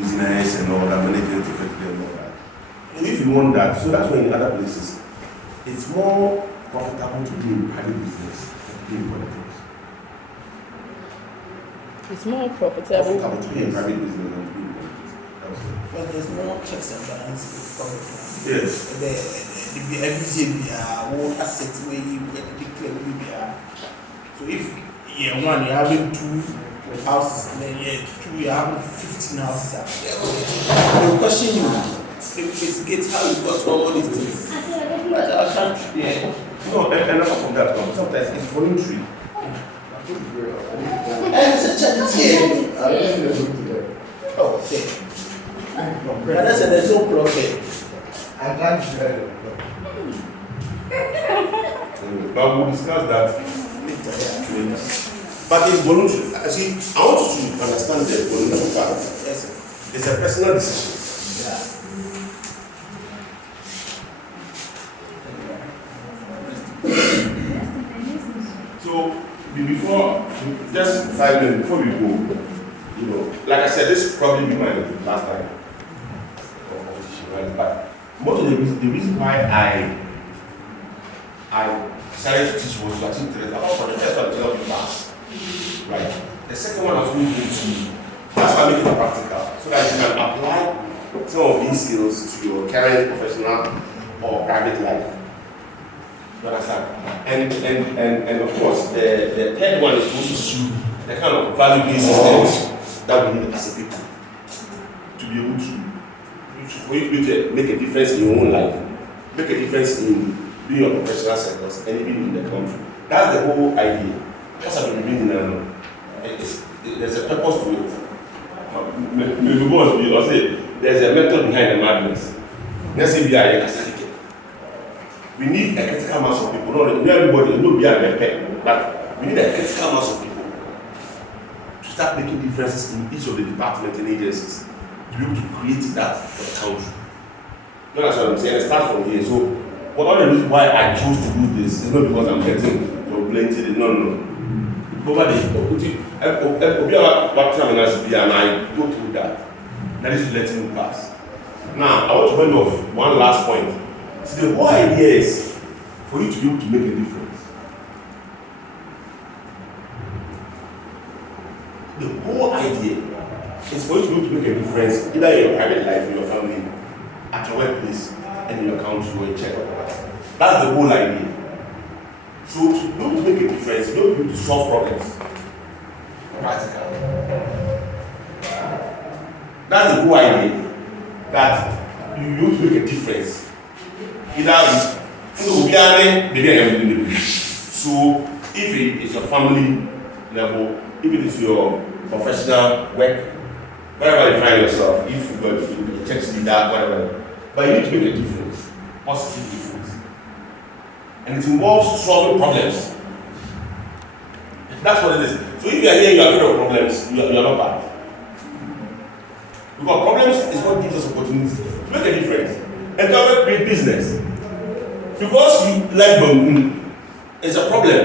business and all that, management effectively and all that. And if you want that, so that's why in other places, it's more profitable to do in private business than to do in politics. It's more profitable To be in private business than to be in politics. But there's more checks and balances with public. Yes. The every assets where you get the declare will. So if year one you're having 2 houses, and then year 2 you're having 15 houses, they'll question you. They will investigate how you got all these things. But our country, yeah. No, and apart from that, sometimes it's voluntary. And it's a charity. Oh, okay. But that's there's no plug there. I can't do that. But we'll discuss that later. But it's voluntary. See, I want you to understand the voluntary part. Yes, sir. It's a personal decision. Yeah. So, before, just 5 minutes before we go, like I said, this will probably be my last time of competition, right? But most of the reason why I decided to teach was to achieve the apart from the first one, to help you pass, right? The second one was moving to, that's why I make it practical, so that you can apply some of these skills to your current professional or private life. You understand? And of course, the third one is to teach you the kind of value-based systems that we need as a people to be able for you to make a difference in your own life, make a difference in doing your professional circles and even in the country. That's the whole idea. That's what we've been doing. There's a purpose to it. There's a method behind the madness. Let's say we need a critical mass of people. Not everybody, no be a but we need a critical mass of people to start making differences in each of the departments and agencies to be able to create that for the country. You know what I'm saying? I start from here. So, one of the reasons why I chose to do this is not because I'm getting complained. No. And I go through that. That is letting me pass. Now, I want to bring off one last point. See, the whole idea is for you to be able to make a difference. The whole idea is for you to be able to make a difference either in your private life, in your family, at your workplace, and in your country or in check. That's the whole idea. So to be able to make a difference, you don't be able to solve problems. Practical. That's the whole idea. That you need to make a difference. Either so if it is your family level, if it is your professional work, wherever you find yourself, if you got to text me that, whatever, but you need to make a difference, positive difference. And it involves solving problems. That's what it is. So if you are here, you are afraid of problems, you are not bad. Because problems is what gives us opportunities to make a difference and to have a great business. Because you like Bangu, it's a problem.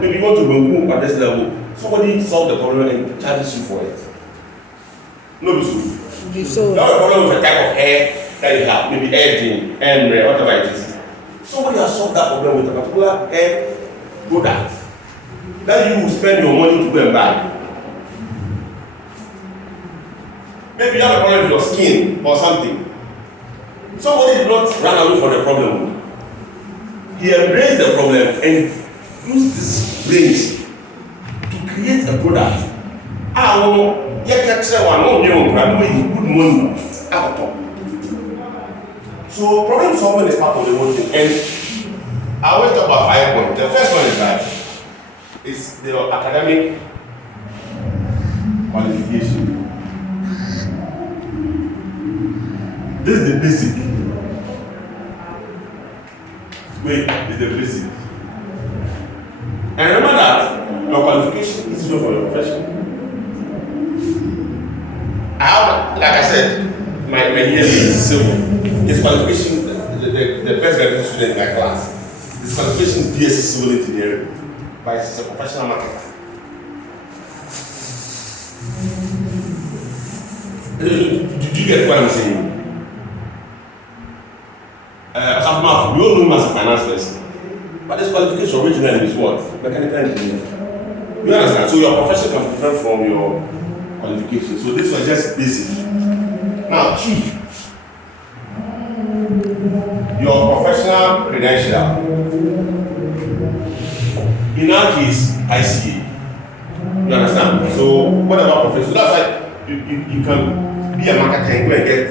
Maybe you want to Bangu at this level. Somebody solve the problem and charges you for it. No, so you have a problem with the type of hair that you have, maybe editing, hair, whatever it is. Somebody has solved that problem with a particular hair product that you will spend your money to go and buy. Maybe you have a problem with your skin or something. Somebody did not run away from the problem. He embraced the problem and used his brains to create a product. So problem solving is part of the whole thing. And I always talk about 5 points. The first one is that it's the academic qualification. This is the basic. Wait, is the basic. And remember that your qualification is not for your profession. I have, like I said, my year is civil. His qualification, the best graduate student in my class, his qualification is BSc Civil Engineering, but he's a professional marketer. Did you get what I'm saying? We all know him as a finance person. But this qualification originally is what? Mechanical engineer. You understand? So your profession can be different from your qualification. So this was just basic. Now, two, your professional credential. In our case, ICA. You understand? So whatever profession, that's why you can be a marketer and go and get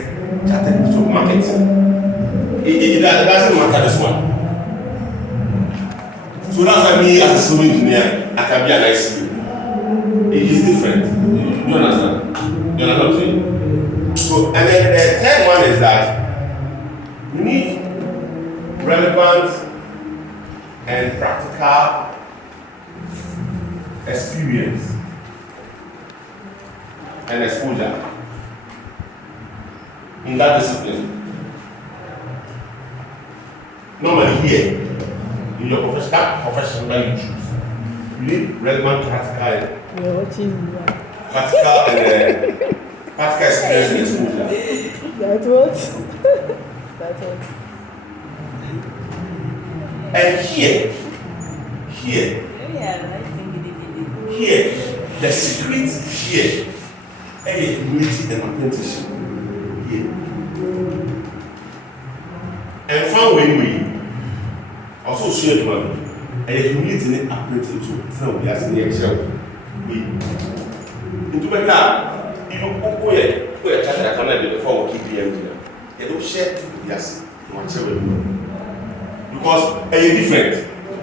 chartered into marketing. It doesn't matter this one. So that's why me as a civil engineer, I can be an ICA. It is different. You understand? You understand what I'm saying? So, and then the third one is that you need relevant and practical experience and exposure in that discipline. Normally here, in your profession, that profession that you choose, you need relevant practical experience and exposure. That's what? That's what? And here, the secret here, humility and apprenticeship. Here. And found way, also share the money. And humility and apprenticeship to tell me as an excel. Into better, even where chartered accountant before we keep the engineer. They don't share yes, whatever. Because they're different.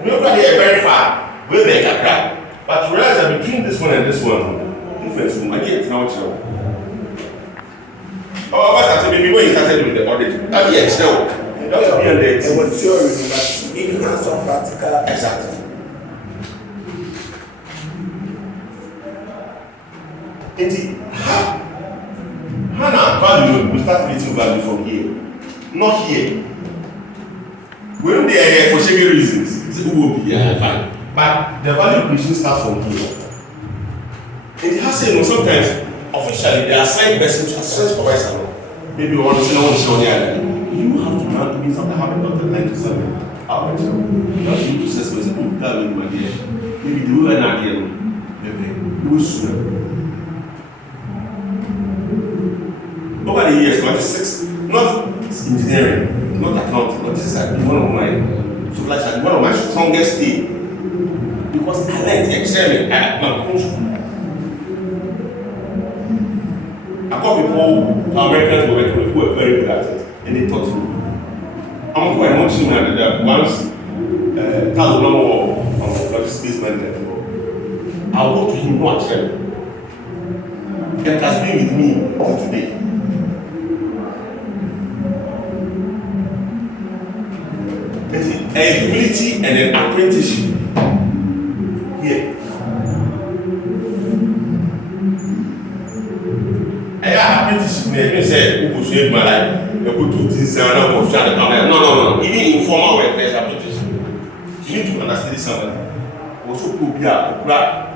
Nobody are very far. We'll make a crowd. But you realize that between this one and this one, difference room, I get now. Oh, I started maybe when you started with the audit. That's the Excel. That's be on the And what theory, but in hands on practical. Exactly. Indeed, Hannah value, we start creating value from here. Not here. We're not there for shady reasons. Who will be fine. But the value creation starts from here. It has to, sometimes, officially, they assign person to assess supervisor. Maybe one thing I want to show you. You have to man, means something happened on the 97 hours. You have to do assess person, oh, that will be my dear. Maybe they will not hear maybe you will soon. Over the years, 26, not engineering, not accounting, not this is like one of my supply chain, one of my strongest things. Because I like the excelling at my own school. I got people, Americans were working with, who were very good at it, and they taught me. I'm quite much in that once, Talo or spaceman, I'll go to him, no actually. And has been with me till today. A humility and an apprenticeship here. I apprenticeship me say who go save my life. You go do things and not go share the camera. No. Even informal work there's apprenticeship. You need to understand somebody. Also could be a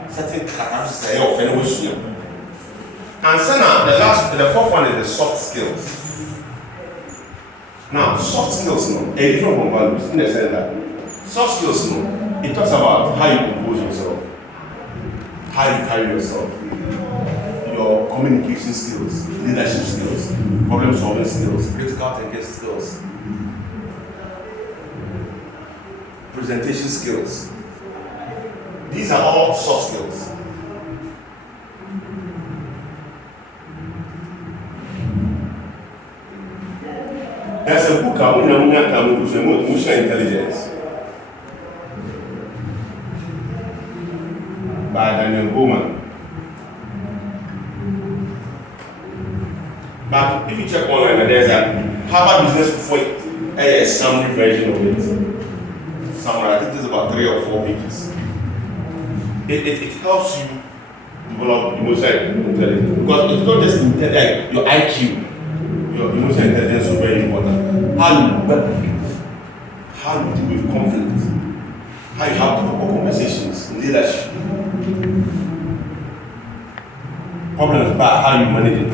certain characteristics of any way. And so now the fourth one is the soft skills. Now, soft skills, no, a different from values in the sense that soft skills, no, it talks about how you compose yourself, how you carry yourself, your communication skills, leadership skills, problem solving skills, critical thinking skills, presentation skills. These are all soft skills. There's a book on emotional intelligence by Daniel Bowman. But if you check online, there's a Harvard Business before a summary version of it. Somewhere, I think there's about 3 or 4 pages. It helps you develop emotional intelligence because it's not just intelligence, your IQ. Your emotional intelligence is very important. How you deal with conflict, how you have difficult conversations, leadership, problems, but how you manage it.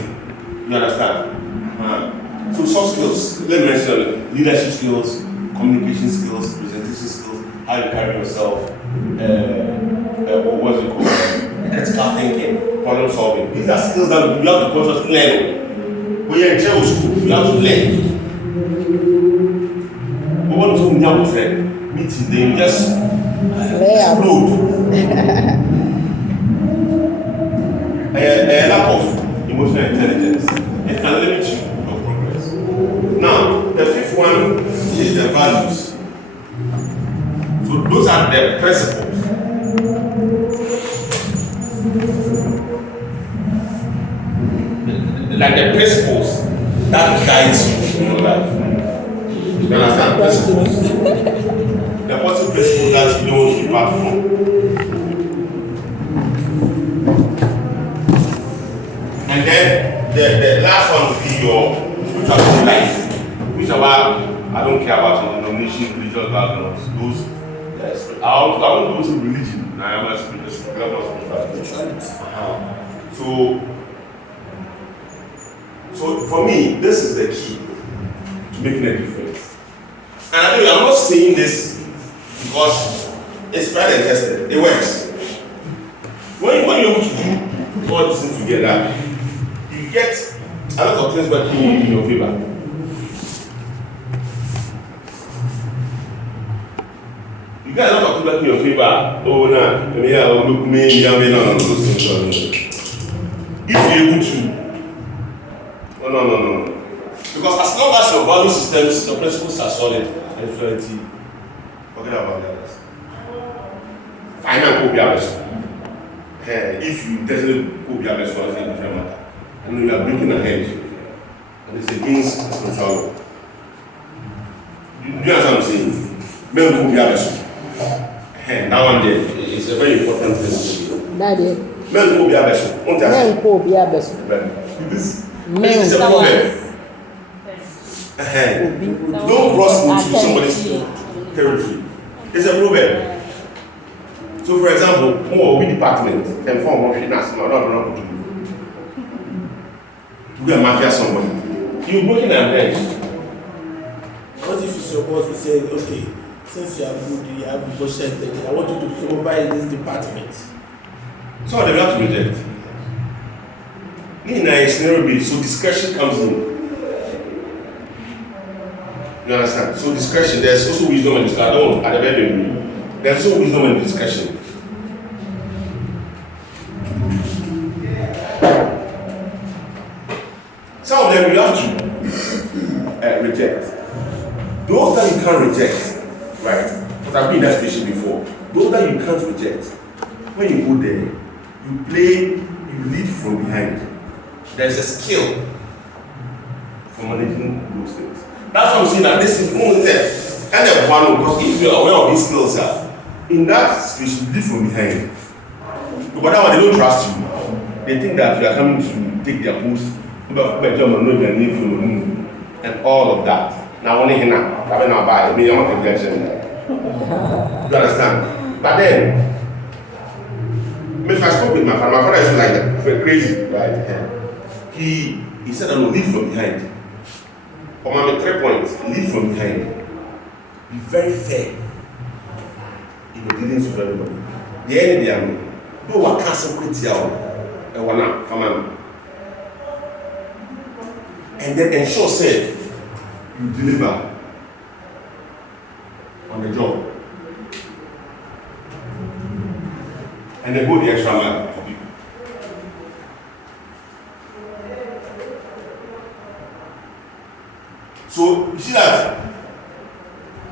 You understand? So soft skills, let me mention leadership skills, communication skills, presentation skills, how you carry yourself, what's it called? Critical thinking, problem solving. These are skills that you have to consciously learn. When you're in jail school, you have to learn. But when you have a friend, meeting, then you just explode. A lack of emotional intelligence, it can limit you your progress. Now, the fifth one is the values. So those are the principles. Like the principles that guides you in your life. You understand? Principles. The positive principles that you don't want to depart from. And then the last one will be your spiritual life, which are what I don't care about denomination, religious backgrounds. Those, I won't go to religion. I am a spirituality. So for me, this is the key to making a difference. And I mean, I'm not saying this because it's tried and tested. It works. When you're able to do all these things together, you get a lot of things working in your favor. You get a lot of things working in your favor. Oh, no, look me, no. If you're able to, no. Because as long as your value systems, your principles are solid and plenty, forget about the others. Finance will be a best. If you definitely will be a best, it's a different matter. And you are breaking a hedge, and it's against spiritual law. Do you understand what I'm saying? Men will be a best. That one there is a very important thing. Daddy. Men will be a best. Men will be a best. This is a problem. Don't cross into somebody's territory. It's a problem. So, for example, more department and form of finance, not to be a mafia somebody. You're broken their head. What if you suppose to say, okay, since you are good, you have budget, I want you to supervise this department? So they have to reject. In a scenario, so discretion comes in. You understand? So discretion, there's also wisdom and discretion. I don't at the very beginning. There's also wisdom and discretion. Some of them you have to reject. Those that you can't reject, right? But I've been in that station before. Those that you can't reject, when you go there, you play, you lead from behind. There's a skill for managing those things. That's what I'm saying, that this is only there. And then one, because if you're aware of these skills, in that situation, you lead from behind. But that one, they don't trust you. They think that you are coming to take their post, and all of that. Now, only here, I'm not bad. I'm not going to you understand? But then, if I spoke with my father is like that, crazy, right? He said, I will lead from behind. Or my 3 points, lead from behind. Be very fair in the dealings with everybody. The end they are no one can separate you and one family. And then ensure say you deliver on the job. And then go the extra mile for people. So you see that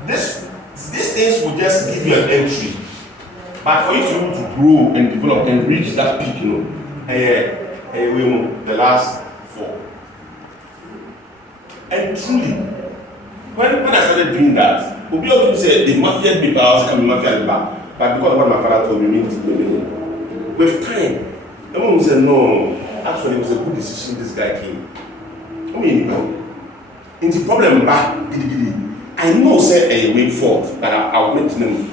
these things will just give you an entry. But for you to be able to grow and develop and reach that peak, the last 4. And truly, when I started doing that, we'll be able to say the mafia people are also coming mafia back. But because of what my father told me, with time, everyone said, no, actually it was a good decision this guy came. I mean, in the problem back, I know say a way forward, but I'll wait to them.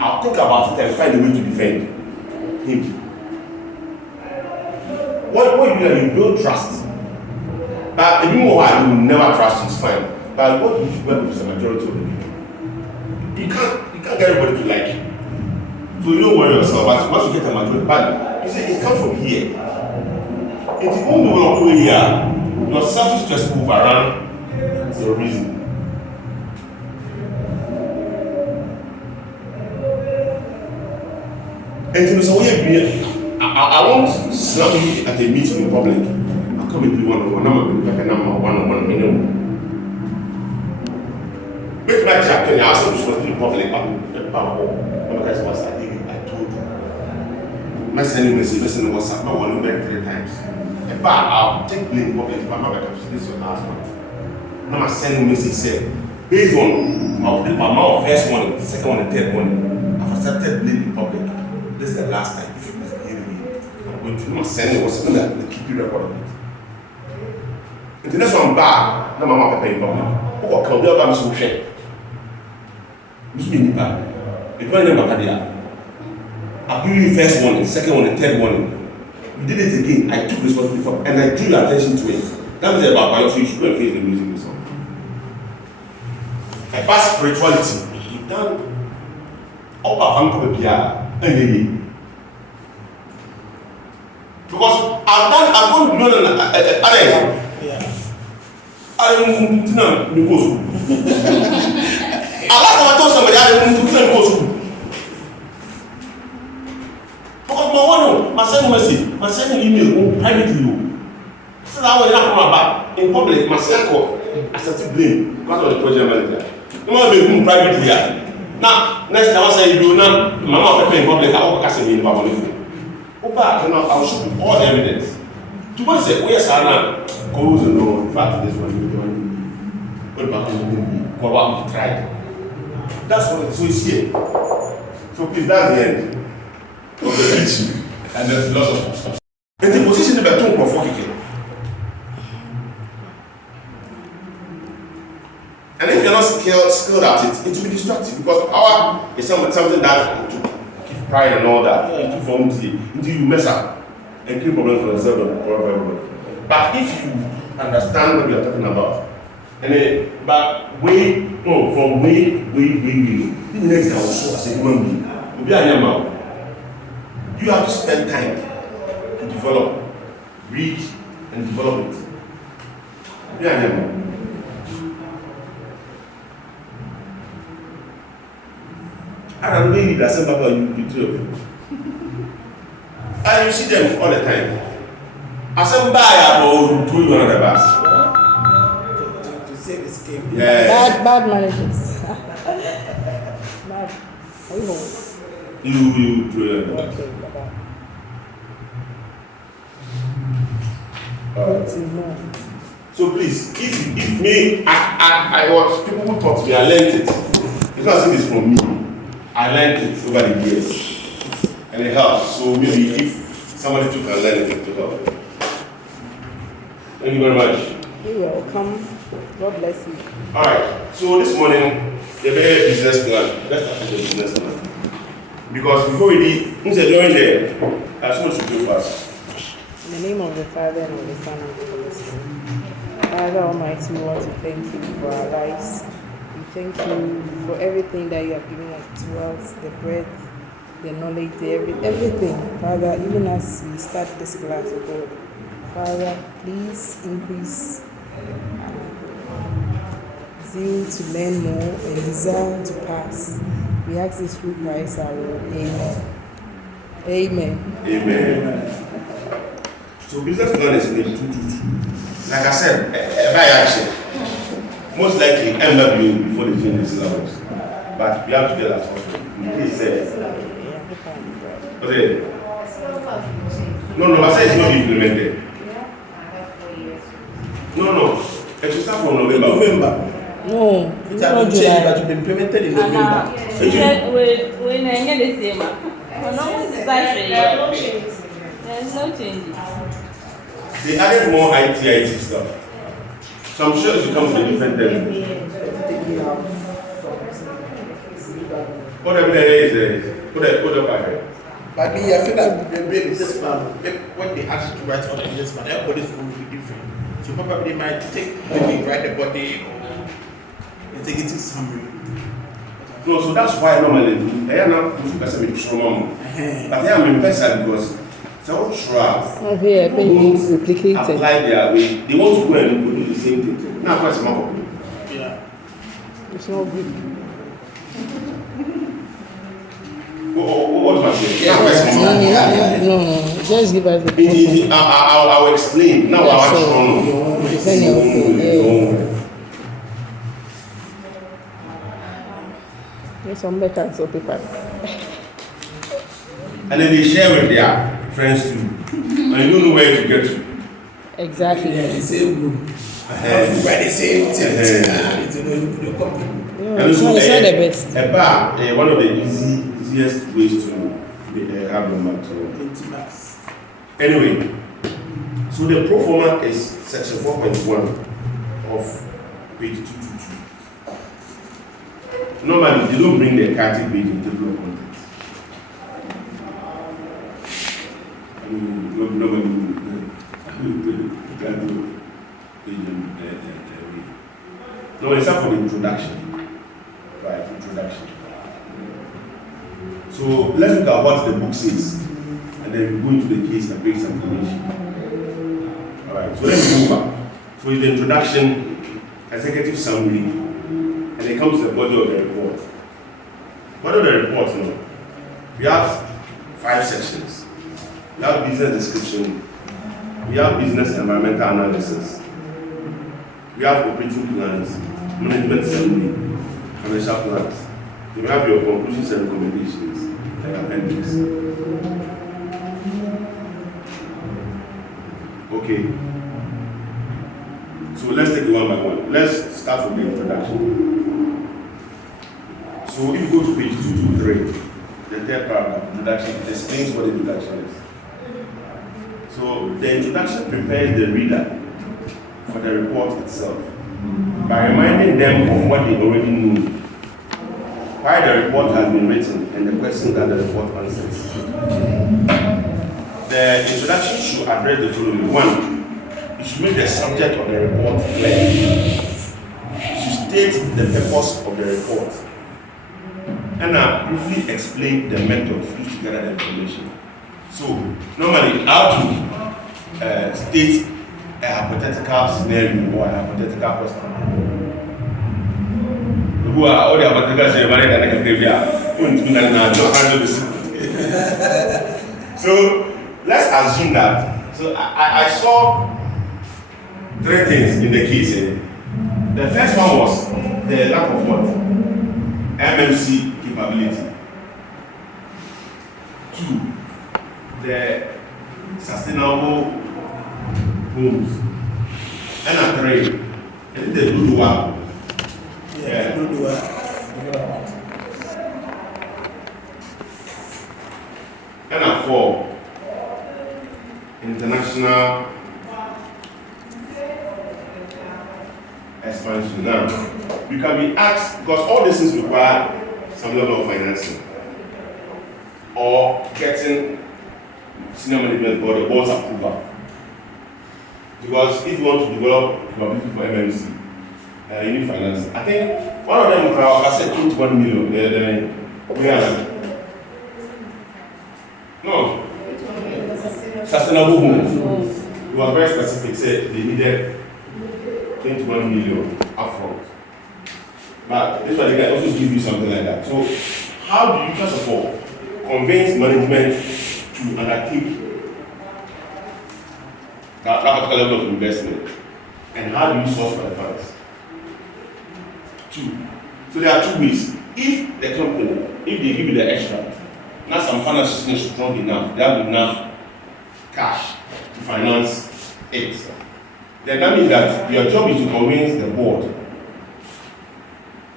I'll think about it and find a way to defend him. What you do, you build trust. But if you know why you will never trust is fine. But what you work with the majority of the people, you can't get everybody to like you. So you don't worry yourself. But once you get a majority, but you see, it comes from here. It's the only way of doing here. Your selfish just move around your reason. And to say, I won't slap you at a meeting in public. I'll come with you one-on-one. I'm like a number one-on-one minimum. Make my jack and ask them to in public. I'm I told you. My sending message, listen to WhatsApp. I want to make 3 times. But I'll take blame in public. But I'm like, this is your last one. Now I'm sending message say, based on my first one, second one, and third one, I've accepted blame in public. This is the last time. If you misbehave me, I'm going to not send it or something that will keep you recording it. And the next one back, now my mom paying public. Oh, come there, I'm so shame. This means bad. It's not even bad. I've given you the first one, the second one, the third one. You did it again. I took responsibility for it, and I drew your attention to it. That was about my so you should go and face the music or something. I pass spirituality. You've done up a fan of a because I've gone beyond an I don't go school. I like to tell somebody I don't go school. Because my sending message, my sending email privately. So that when I come back in public, my circle, I start to blame because of the project manager. You might be doing privately. Now, next time I say you do now, Mama will pay in public, I will cast it in public. I will show you all the evidence. To one say, where's Anna? Goes and no, in fact, this one is going to back in the what we tried. That's what so it's here. So please, that's the end of the teaching and the philosophy. And the position of the tongue provoking. And if you're not skilled at it, it will be destructive because power is something that to keep pride and all that. Yeah. To form until you mess up and create problems for yourself and for everybody. But if you understand what we are talking about, and then from way, the next thing I will show as a human being, you have to spend time to develop, read, and develop it. Be an animal. I don't really that same people you do. And you see them all the time. I said buy or throw you under the bus. To save his game. Yeah. Bad managers. Bad. You throw you under the bus. Okay, bye-bye. So please, if me, I was people who taught me, I learned it. It's not saying this from me. I learned it over the years, and it helps. So maybe if somebody too can learn it, it will help. Thank you very much. You're welcome. God bless you. All right. So this morning, the very business plan. Let's start with the business plan. Because before we did, who's during there? I just want to go fast. In the name of the Father and of the Son and of the Holy Spirit. Father Almighty, we want to thank you for our lives. We thank you for everything that you have given to us, the breath, the knowledge, everything. Father, even as we start this class, oh God, Father, please increase zeal to learn more and desire to pass. We ask this through Christ our Lord. Amen. Amen. Amen. So business plan is made 222. Like I said, by action. Most likely MW before they change the syllabus. But we have to get that also. He said. Okay. No, I said it's not implemented. No. It should start from November. No, it's not changed, but to be implemented in November. When I get the same, there's no change. They added more IT stuff. So I'm sure it comes with a different level. Whatever there is, put up back here. But I feel that the business plan, when they ask you to write on the business plan, everybody's going to be different. So So probably they might maybe write the body or executive summary. No, so that's why normally I am not person with trauma. But I am in person because some trials Okay, I think it's duplicated. apply their way. They want to go and do the same thing. Now what's my problem? Yeah. It's not good. What was it? Yeah, No, just give us the question. I will explain. Now I want There's some better so paper. And then they share with their friends too. And you don't know where to get to. Exactly. Yeah, the same room. Everybody the same thing. No, it's not the best. A bar, one of the easiest ways to have number two. Anyway, so the pro forma is section 4.1 of page 222. Normally, they don't bring the carty page in table of contents. Nobody no, it's up for the introduction. Right, introduction. So let's look at what the book says, and then we go into the case and bring some information. Alright, so let's move on. So in the introduction, executive summary, and it comes to the body of the report. Body of the report, we have 5 sections. We have business description, we have business environmental analysis, we have operating plans, management summary, financial plans. You have your conclusions and recommendations, like appendix. Okay. So let's take it one by one. Let's start from the introduction. So if you go to page 223, the third paragraph, introduction, it explains what the introduction is. So the introduction prepares the reader for the report itself by reminding them of what they already know, why the report has been written, and the questions that the report answers. The introduction should address the following. 1, it should make the subject of the report clear. It should state the purpose of the report, and briefly explain the methods used to gather the information. So normally I have to state a hypothetical scenario or a hypothetical question. Who are all the hypothetical scenarios that I can give you? So let's assume that. So I saw 3 things in the case. The first one was the lack of what? MMC capability. 2, the sustainable homes. And 3, and the good one. Yeah. And 4, international expansion. Now, you can be asked, because all these things require some level of financing or getting senior management or the board's approval. Because if you want to develop capability for MMC, you need finance. I think one of them, I said 21 million. No. Sustainable homes. It was very specific. Said they needed 21 million upfront. But this one, they can also give you something like that. So, how do you, first of all, convince management to undertake that particular level of investment? And how do you source for the funds? 2. So there are 2 ways. If the company, if they give you the extra, now some financial is strong enough, they have enough cash to finance it, then that means that your job is to convince the board,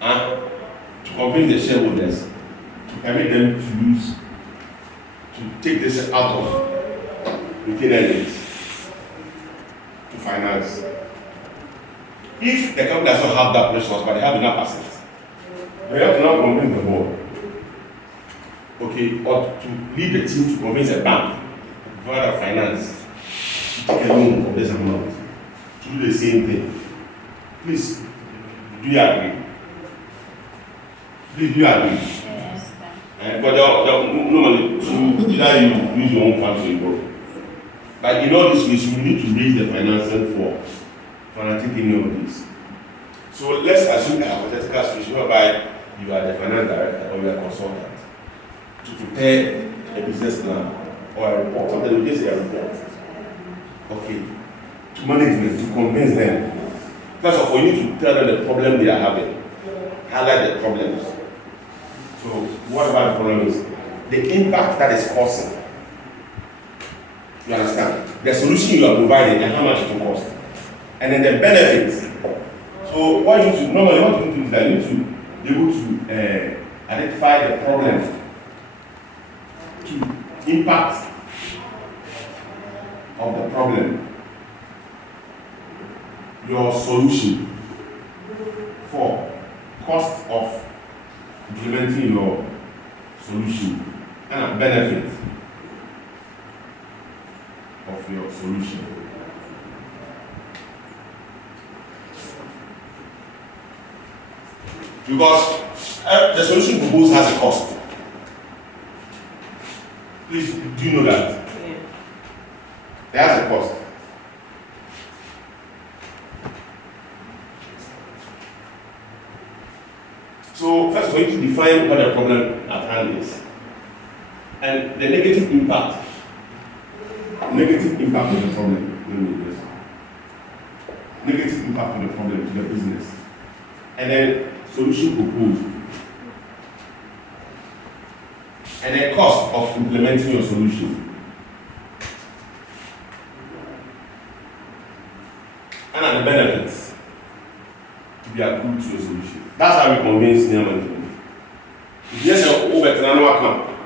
to convince the shareholders, to permit them to use, to take this out of retained earnings to finance. If the company does not have that resource, but they have enough assets, they have to now convince the board, okay, or to lead the team to convince a bank for the finance to take a loan of this amount. to do the same thing. Please, do you agree? Please, do you agree? Yes. But normally, either you use your own funds or you borrow. But in all this ways, you need to raise the financing for undertaking any of this. So let's assume a hypothetical situation whereby you are the finance director or you are a consultant to prepare a business plan or a report. Sometimes we just say a report. Okay. To management, to convince them. First of all, you need to tell them the problem they are having. Highlight the problems. So what about the problem is the impact that is causing. You understand? The solution you are providing and how much it will cost. And then the benefits. So what you need to normally what you need to do is that you need to be able to identify the problem to impact of the problem, your solution, for cost of implementing your solution, and a benefit of your solution. Because the solution proposed has a cost. Please, do you know that? Yeah. It has a cost. So first we need to define what the problem at hand is. And the negative impact of the problem. Negative impact of the problem to the business. And then solution proposed. And the cost of implementing your solution. And the benefits to be accrued to your solution. That's how we convince senior management. If you say, oh, but I know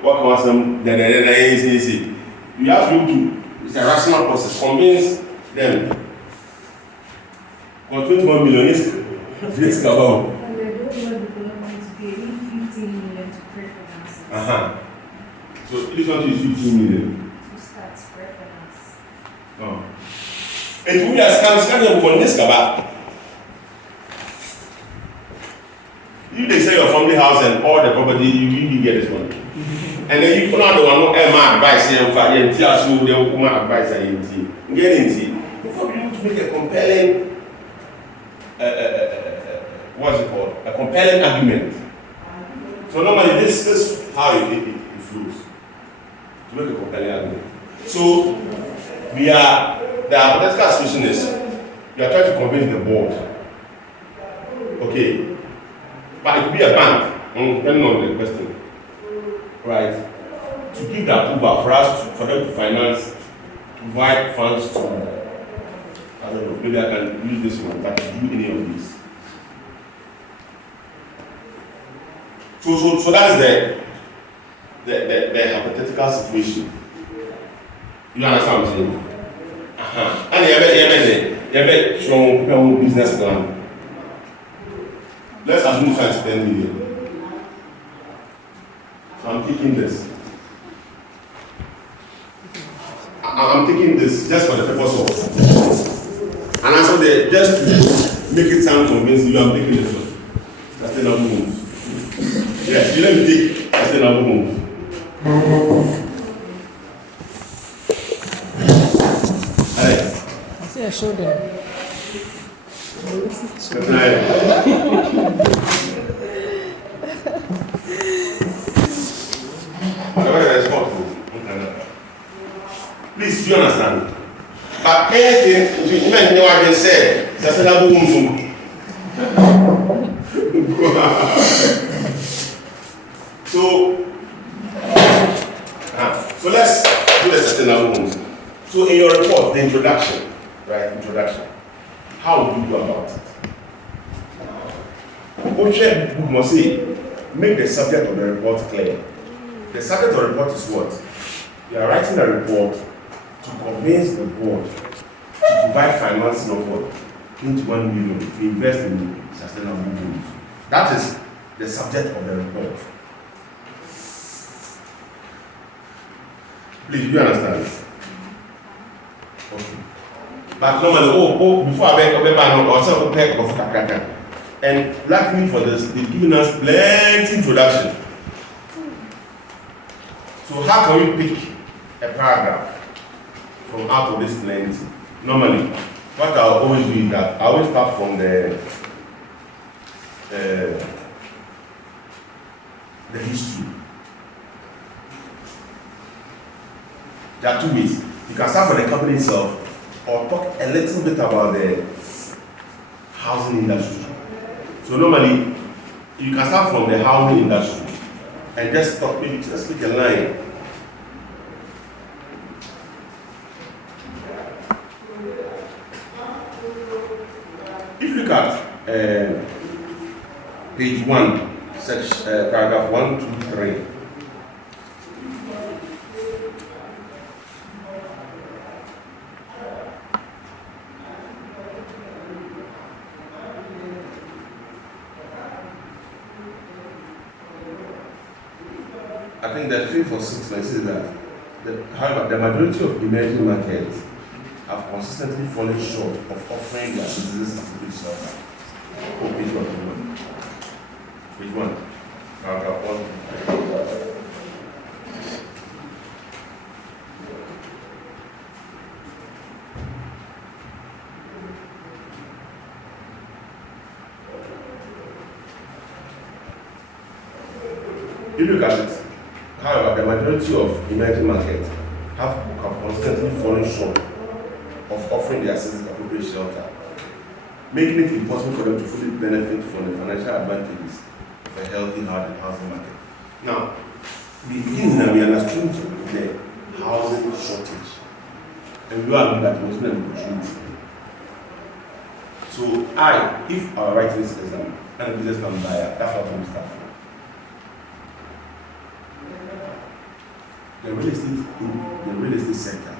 what can some, then you have to do, it's a rational process. Convince them. For 21 million, it's about. And they don't want development to pay 15 million to pray for themselves. So this one is 15 million. To start pray for us. Oh. And we are scanning on this cover. If they sell your family house and all the property, you get this money. And then you put out the one who advice and tell you the woman advice and get into before you to make a compelling what's it called? A compelling argument. So normally this is how it flows. To make a compelling argument. So the hypothetical solution is you are trying to convince the board. Okay. But it could be a bank, depending on the question. Right? To give the approval for them to finance, to provide funds to, I don't know, maybe I can use this one, but to do any of this. So that is the hypothetical situation. You understand what I'm saying? And you have a strong business plan. Let's assume it's 10 million. So I'm taking this. I'm taking this just for the purpose of. And also just to make it sound convincing, you are taking this one. Sustainable homes. Yes, you let me take sustainable homes. Alright. I see I showed them. Please, do you understand? But anything, you know what I said, sustainable homes. So let's do the sustainable homes. So in your report, the introduction, right? Introduction. How would you go about it? Oche must say, make the subject of the report clear. The subject of the report is what? You are writing a report to convince the board to provide financing of what? 21 million to invest in sustainable homes. That is the subject of the report. Please, do you understand this? Okay. But normally, before I went or some pack of kakaka. And luckily for this, they've given us plenty introduction. So how can we pick a paragraph from out of this plenty? Normally, what I'll always do is that I always start from the history. There are two ways. You can start from the company itself or talk a little bit about the housing industry. So normally, you can start from the housing industry and just talk, maybe just pick a line. If you look at page 1, paragraph 1, 2, 3. I think the 5th or 6th line says that, however, the majority of emerging markets have consistently fallen short of offering their citizens adequate shelter. Oh, page 1. Page 1, paragraph 1. If you look at it, however, the majority of emerging markets have constantly fallen short of offering their citizens appropriate shelter, making it impossible for them to fully benefit from the financial advantages of a healthy housing market. Now, we begin now, we understood the housing shortage, and we are looking at the Muslim opportunity. So, if I write this exam and the business can buy it, that's what we start from. The real estate sector.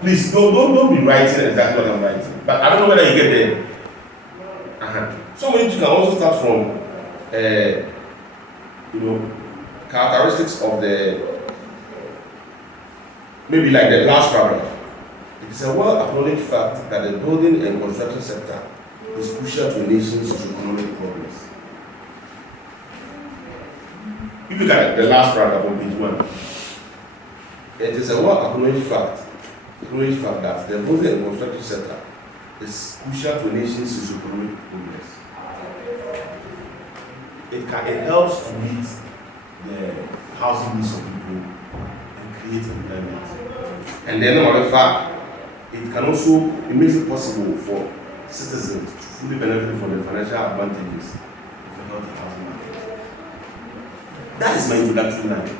Please don't be writing exactly what I'm writing. But I don't know whether you get there. So you can also start from characteristics of the, maybe like the last paragraph. It is a well-acknowledged fact that the building and construction sector is crucial to a nation's socio-economic progress. If you look at the last paragraph on page 1, it is a well-acknowledged fact that the building and construction sector is crucial to a nation's socio-economic progress. It helps to meet the housing needs of people and create employment. And then another fact, it makes it possible for citizens to fully benefit from the financial advantages of a healthy housing market. That is my introductory line.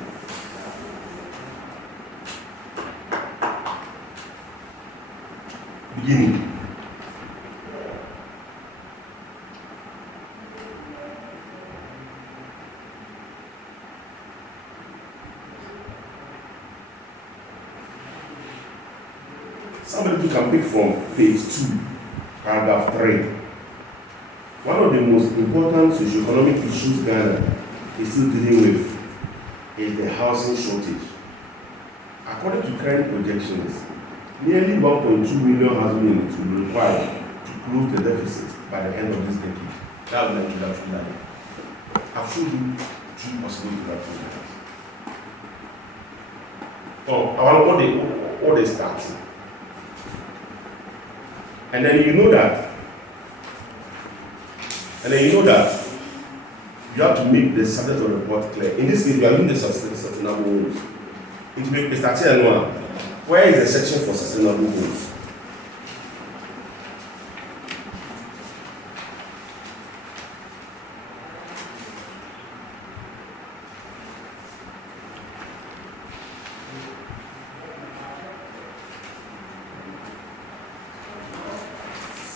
Beginning. Somebody can pick from page 2, paragraph 3. One of the most important socio-economic issues Ghana is still dealing with is the housing shortage. According to current projections, nearly 1.2 million housing units will be required to close the deficit by the end of this decade. That was the introduction line. I've showed you 2 possible introduction lines. What they start. And then you know that you have to make the subject of the report clear. In this case, we are using the sustainable goals. It may be starting at 1. Where is the section for sustainable goals?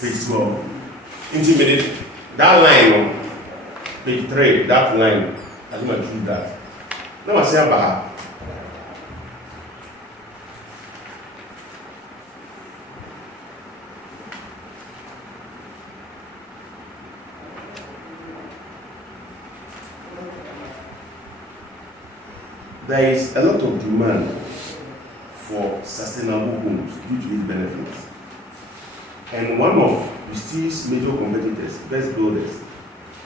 Page 12. Intimidate. That line, page 3, that line, I think I choose that. Now I say about there is a lot of demand for sustainable homes due to its benefits. And one of Prestige's major competitors, Best Builders,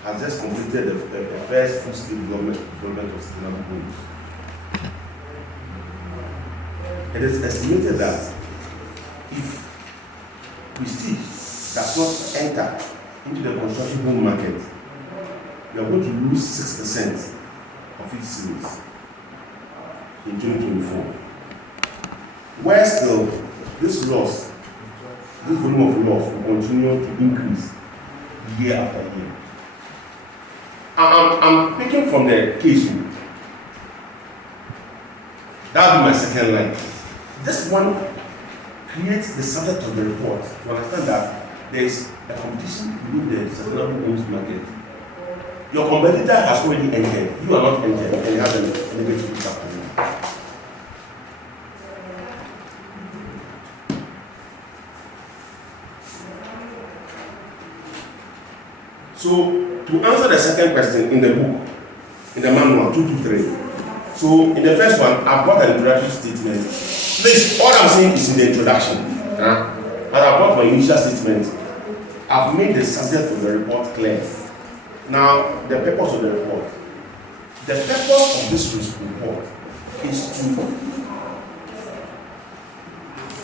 has just completed the first full-scale development of sustainable homes. It is estimated that if Prestige does not enter into the construction home market, we are going to lose 6% of its sales in 2024. Where still, this volume of loss will continue to increase year after year. I'm picking from the case rule. That will be my second line. This one creates the subject of the report to understand that there is a competition within the sustainable homes market. Your competitor has already entered, you are not entered, and it has a negative impact on you. So, to answer the second question in the book, in the manual 223. So, in the first one, I've got an introductory statement. Please, all I'm saying is in the introduction. And I've got my initial statement. I've made the subject of the report clear. Now, the purpose of the report. The purpose of this report is to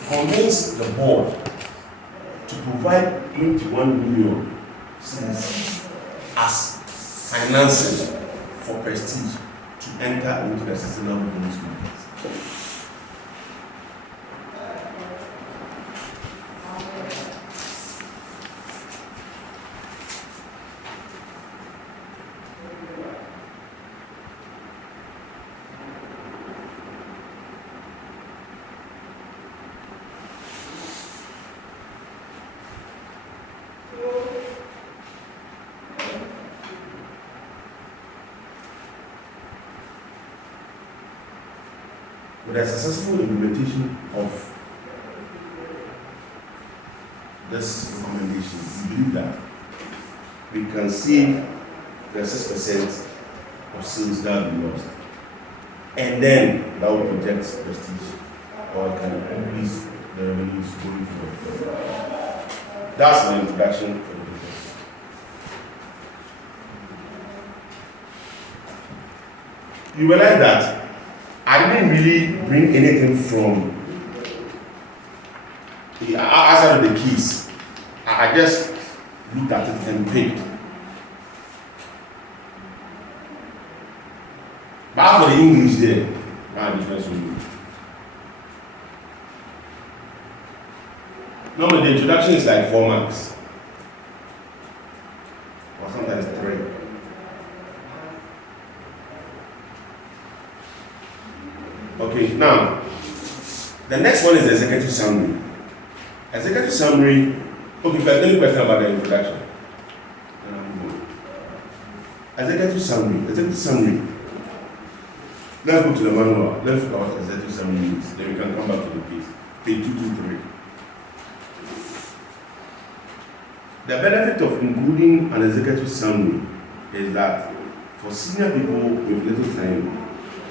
convince the board to provide 21 million as financing for Prestige to enter into the sustainable homes market. With a successful implementation of this recommendation, we believe that we can save the 6% of sales that will be lost. And then that will project Prestige, or it can increase the revenues going forward. That's my introduction for the business. You realize that I didn't really bring anything from outside of the keys. I just looked at it and picked. But for the English there, I difference with you. Normally the introduction is like 4 marks. Or sometimes 3. Okay, now, the next one is the executive summary. Executive summary, okay, first, any question about the introduction? Executive summary. Let's go to the manual. Let's look at what executive summary means. Then we can come back to the case. Page 223. The benefit of including an executive summary is that for senior people with little time,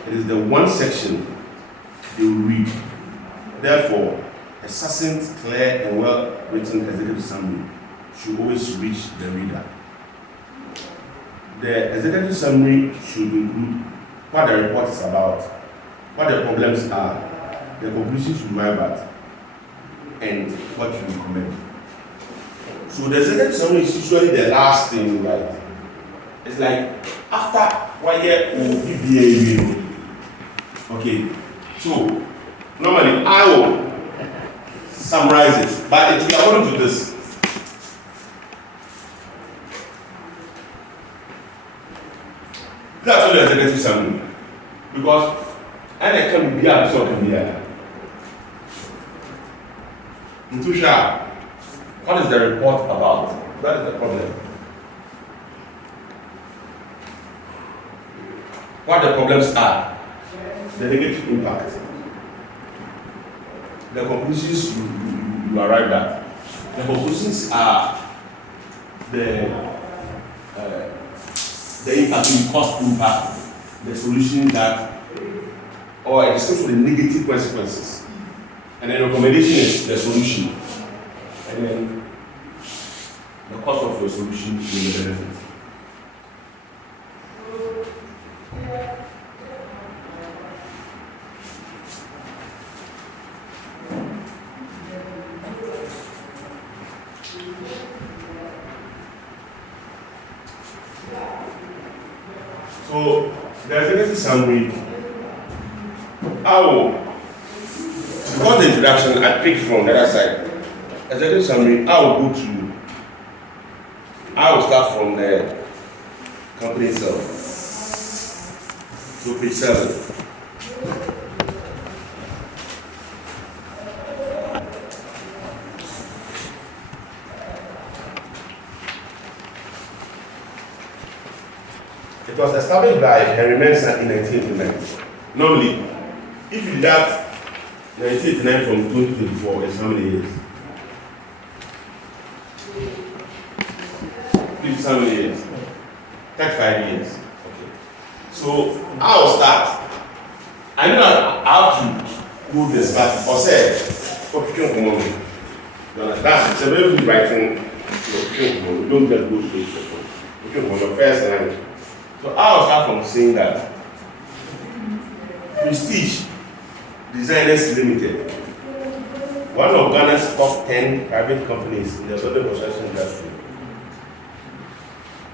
it is the one section they will read. Therefore, a succinct, clear, and well-written executive summary should always reach the reader. The executive summary should include what the report is about, what the problems are, the conclusions you arrive at, and what you recommend. So the executive summary is usually the last thing you write. It's like after 1 year will be BA. Okay, so normally I will summarize it, but if you are going to do this, that's what the executive summary, because and it can be here, so can be here. Intuition, what is the report about? That is the problem. What the problems are, the negative impact, the conclusions you arrived at. The conclusions are the impact, the cost impact, the solution that, or a discussion of the negative consequences And then recommendation is the solution. And then the cost of your solution will be the benefit. So the executive summary, because the introduction I picked from the other side, executive summary, I will start from the company itself. So page 7. It was established by Henry Mensa in 1989. Normally, if you deduct 1989 from 2024, it's how many years? This is how many years? 35 years. Okay. So I'll start. I know I have to do this, but or say, that's a very good writing. You don't just go straight to the point. The first line. So I'll start from saying that Prestige Designers Limited, one of Ghana's top 10 private companies in the building construction industry,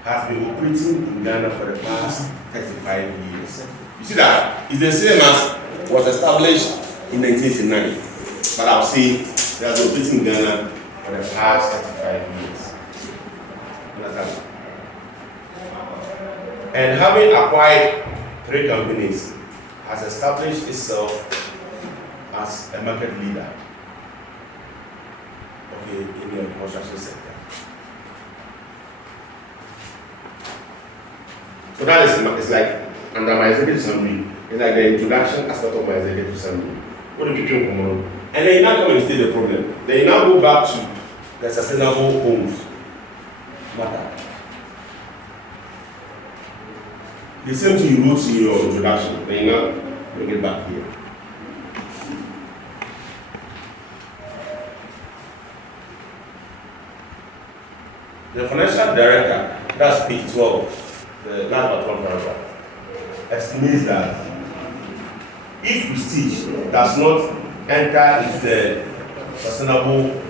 has been operating in Ghana for the past 35 years. You see that it's the same as was established in 1989, but I'll say they have been operating in Ghana for the past 35 years. Understand? And having acquired 3 companies, has established itself as a market leader, okay, in the construction sector. So that is, it's like under my executive summary, it's like the introduction aspect of my executive summary. What do we do tomorrow? And then you now come and state the problem. Then you now go back to the sustainable homes matter. The same thing you wrote in your introduction, then you now bring it back here. The financial director, that's page 12, the last but one paragraph, estimates that if Prestige does not enter into the sustainable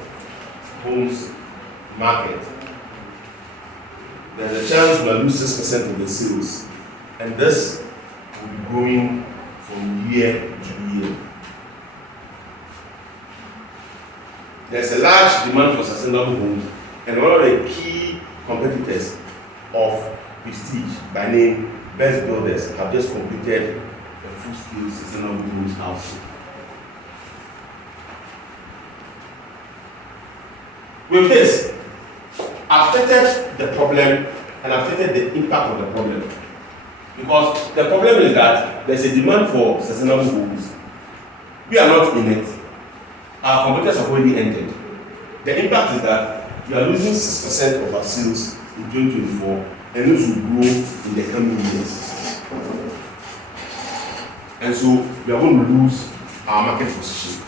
homes market, there's a chance we'll lose 6% of the sales. And this will be growing from year to year. There's a large demand for sustainable homes, and one of the key competitors of Prestige, by name Best Builders, have just completed a full-scale sustainable homes house. With this, I've stated the problem and I've stated the impact of the problem. Because the problem is that there's a demand for sustainable homes. We are not in it. Our competitors have already entered. The impact is that we are losing 6% of our sales in 2024, and those will grow in the coming years. And so we are going to lose our market position.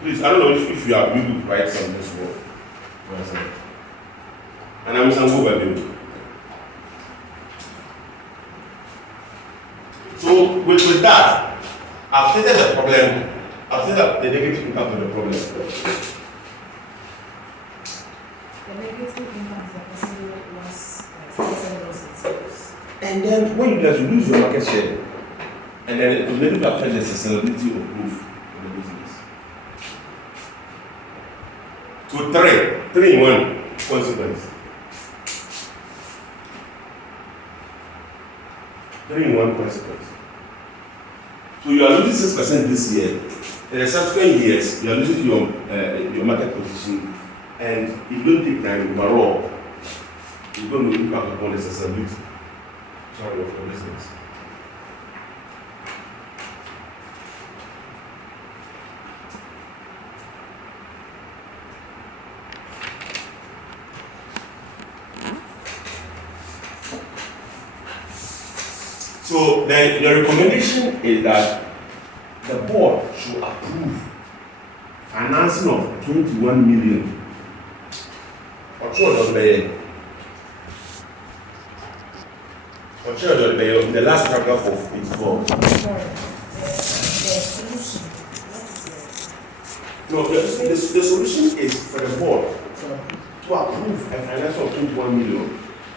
Please, I don't know if you are able to write something small. And I'm going to go by you. So, with that, I've stated the problem, I've stated the negative impact of the problem. The negative impact of the person was sales. And then, when you guys lose your market share, and then it will negatively affect the sustainability of growth of the business. So, three in one consequence. 3 in 1 consequence. So you are losing 6% this year. In the subsequent years, you are losing your market position, and if you don't take time overall, you're going to impact upon the sustainability of your business. So then the recommendation is that the board should approve financing of 21 million. Or the last paragraph of page 12. No, the solution is for the board to approve a finance of 21 million.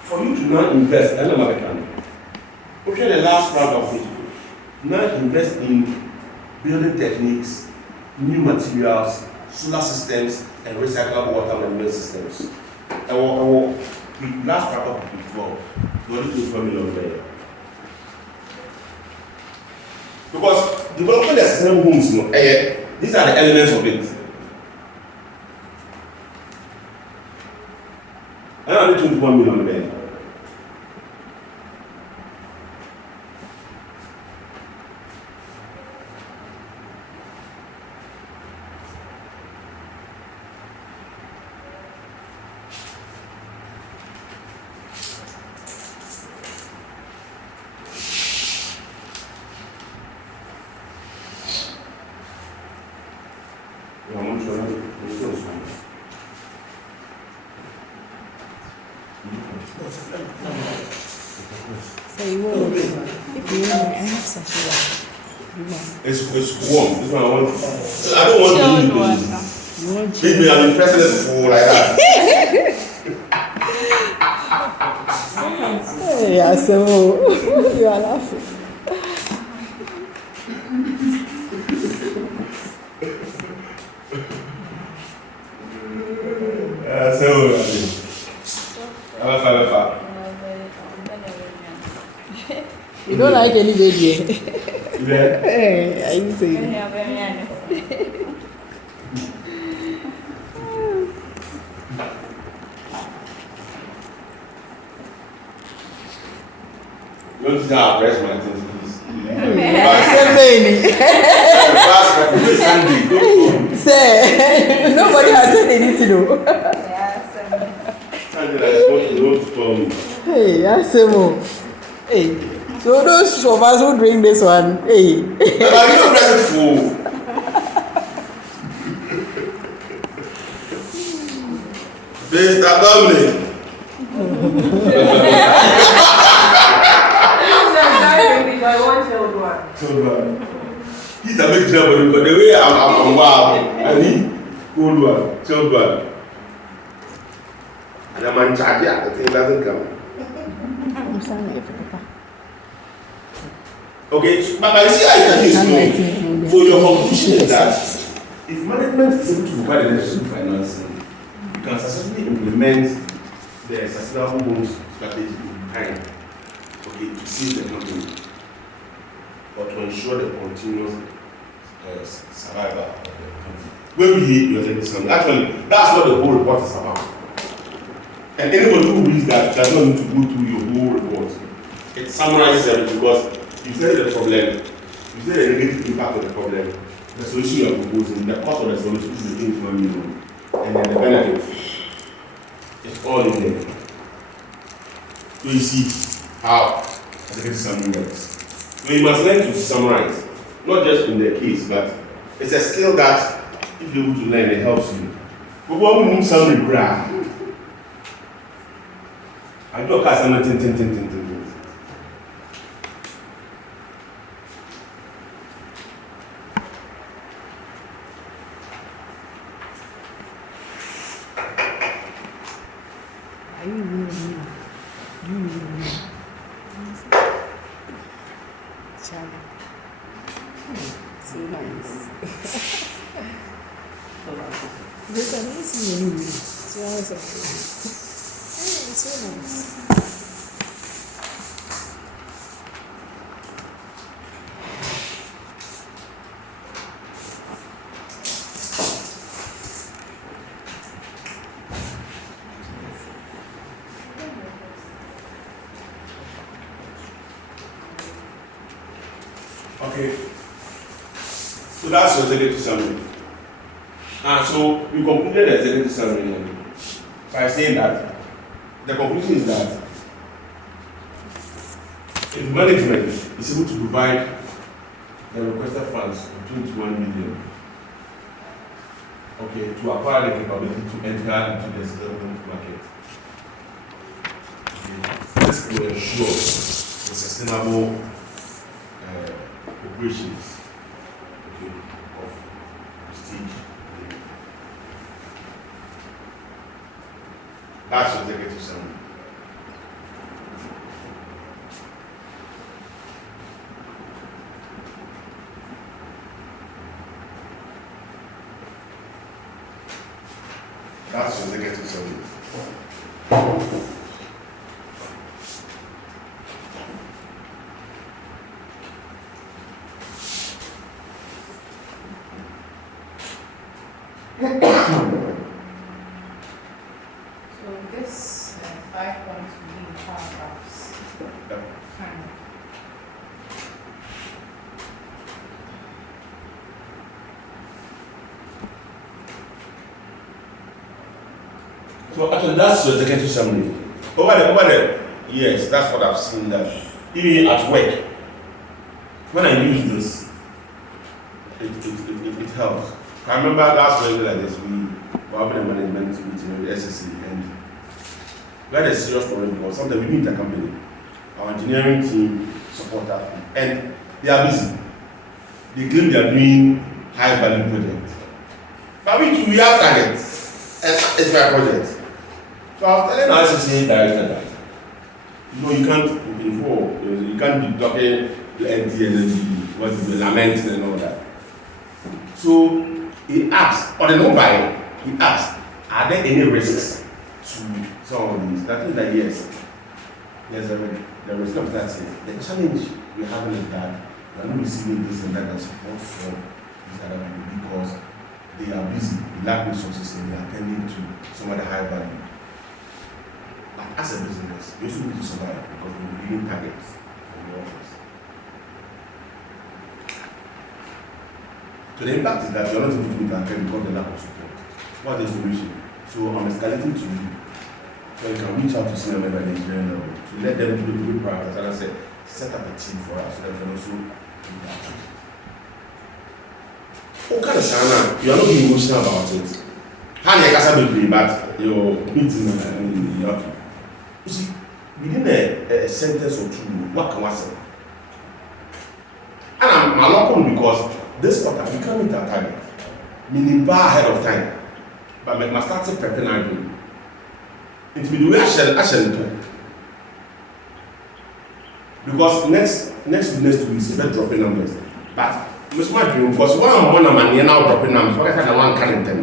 For you to not invest, okay, the last paragraph of page 12. Not invest in building techniques, new materials, solar systems, and recyclable water management systems. The last paragraph of page 12. Only 24 million there. Because developing the system homes, these are the elements of it. And only 21 million there. So you will, if you want, I have sashimi. It's warm. This one I want. I don't want to eat this. You want Give me an impressive food like that. Hey, so you are laughing. You don't like any baby. Hey, I didn't say it. Don't see how I press my things, please. Say, nobody has said anything. Don't tell me. Hey, that's more. Hey, so those of us who drink this one, hey. But you don't press it full. Mr. Dominic. He's a big trouble, but the way I'm wild, I need cold one, chilled one. And I'm in charge, the thing doesn't come. Okay, but I see how you can explain. So your conclusion is that if management is able to provide the necessary financing, you can successfully implement the sustainable homes strategy in time, okay, to save the company, or to ensure the continuous survival of the company. When we hear you are saying something, actually, that's what the whole report is about. And anybody who reads that does not need to go through your whole report. It summarizes everything because you say the problem, you say the negative impact of the problem, the solution you are proposing, the cost of the solution is the thing from you, and then the benefit. It's all in there. So you see how executive summary works. So you must learn to summarize, not just in the case, but it's a skill that if you're able to learn, it helps you. But what we need summary graph. I do a cast and tin. So nice. This one is really so nice. Okay. So that's your executive summary. And so we concluded the executive summary by saying that the conclusion is that if management is able to provide the requested funds of 21 million, okay, to acquire the capability to enter into the settlement market, okay, this will ensure the sustainable operations, okay, of prestige. That's your executive summary. That's your executive summary. So this 5 points will be in paragraphs. Yep. Kind of. So actually, that's your executive summary. Over the years, that's what I've seen that even at work, when I use this, it helps. I remember last Wednesday like this, we were having a management meeting with the SSC, and we had a serious problem because sometimes we need a company. Our engineering team support that, and they are busy. They claim they are doing high value projects. But we too, we have targets, and it's my project. So I was telling our SSC director that, you know, you can't be talking plenty and then what is the lament and all that. So he asked, or the mobile, he asked, are there any risks to some of these? I think that yes, there's a risk of that. The challenge we're having is that we are not receiving this and that and support from these other people because they are busy, they lack resources, and they are tending to some of the high value. But as a business, we also need to survive because we're giving targets from the office. So the impact is that you're not able to do that because of the lack of support. What's the solution? So I'm escalating to you. So you can reach out to senior member and engineering level to let them do the good practice. And I said, set up a team for us so that we can also do that. Oh, kind of sana, you are not being emotional about it. How you can be but your meeting and you have to. You see, within a sentence or two, what can I say? And I'm local because this quarter we can't meet our target. Meaning far ahead of time. But I must start preparing our doing. It will be the way I shall do. Because next 2 weeks, we're dropping numbers. But it's my dream because one man now dropping numbers, what I had one can them.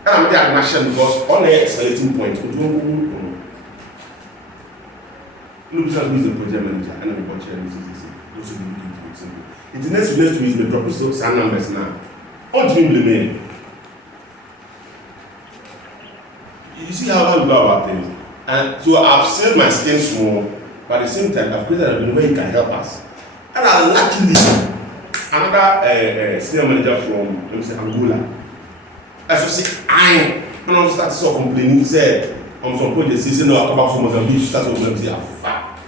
And I'm there at Nation because on the escalating point, we don't go. Look, this is the project manager and the budget and also be looking to it. In the next 2 weeks, we drop some numbers now. On to implement. You see how we go about things. And so I've saved my skin small, but at the same time, I've created a way you can help us. And luckily, another senior manager from, let me say, Angola, as you say, when I started so complaining, he said, on some point, they say, no, I'll come back from Mozambique, start with them, say, fuck.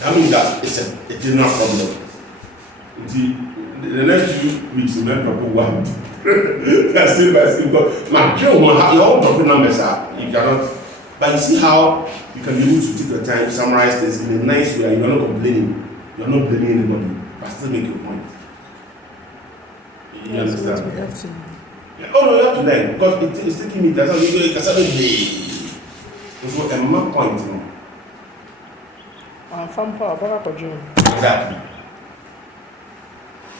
That means that it's a general problem. The next 2 weeks, we might probably want that's still by still, because my job, your own dropping numbers are, you cannot, but you see how you can be able to take your time, summarize this in a nice way, and you're not complaining, you're not blaming anybody, but still make your point. You understand? We have to. Yeah. Oh no, you have to learn, because it's taking me, that's how you go, it's a mark point, you know. From Paul, June. Exactly.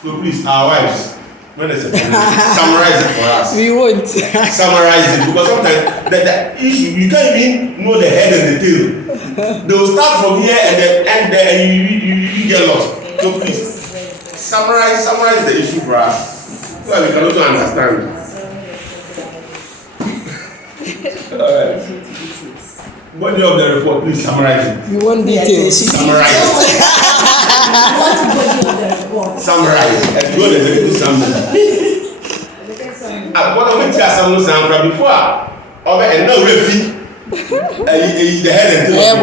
So please, our wives, when they say summarize it for us. We won't. Summarize it because sometimes the issue you can't even know the head and the tail. They will start from here and then end there and you get lost. So please summarize the issue for us so that we can also understand. Alright. What do you have the report? Please summarize it. You want details. Summarize it. Summarize it. And go to the summary. What I'm going to tell you before, and no refi. the head and tail.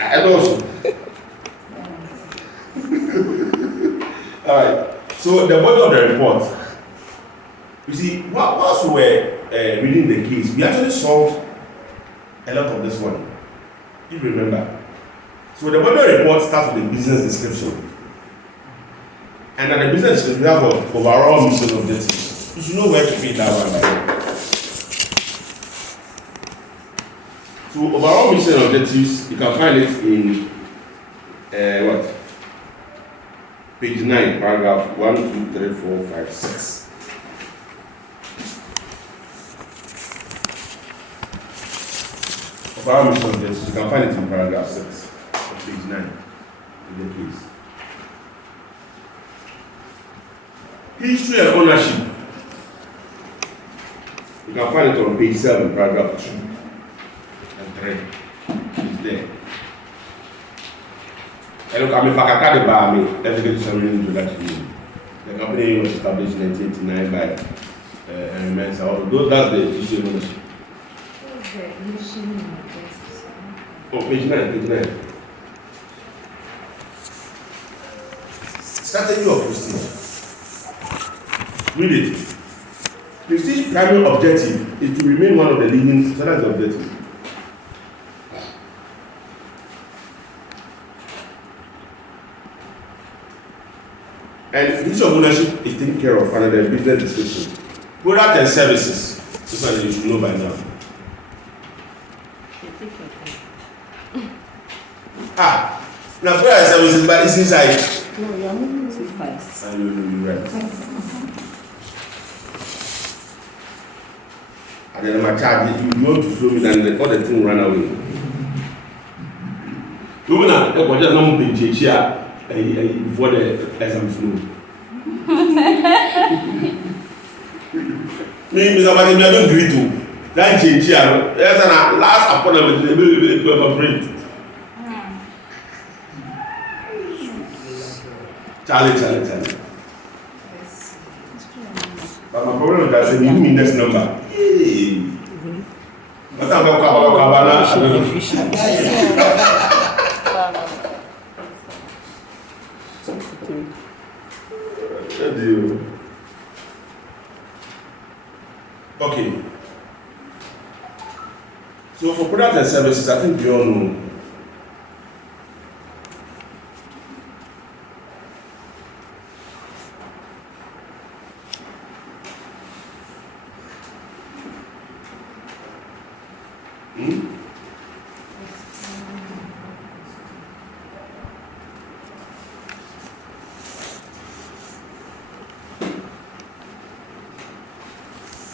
I know. All right. So the body of the report. You see, whilst we were reading the case, we actually solved a lot of this one. If you remember. So the body of the report starts with the business description. And at the business description, we have an overall mission objective. You should know where to fit that one. Right? So overall mission objectives, you can find it in what? Page 9, paragraph 1, 2, 3, 4, 5, 6. Overall mission objectives, you can find it in paragraph 6 of page 9 in the case. History and ownership. You can find it on page 7, paragraph 2 and 3. It's there. And look, I'm a Fakaka by me, every summary introduction. The company was established in 1989 by Mensa. Although that's the history and ownership. Oh, page 9, page 9. Strategy of prestige. Read it. Prestige's primary objective is to remain one of the leading standards objectives. And this of ownership is taken care of under the business description. Product and services. This one you should know by now. Now product and services, but it's inside. No, you're moving too fast. I know you're right. And then my child, if you want to show me that all the thing run away. You know, the project not moving before the exams move. Me, somebody me don't agree to. That change here. There's an last appointment to evaporate. Charlie. But my problem is that I say, give me this number. But I'm going to okay. So for products and services, I think we all know.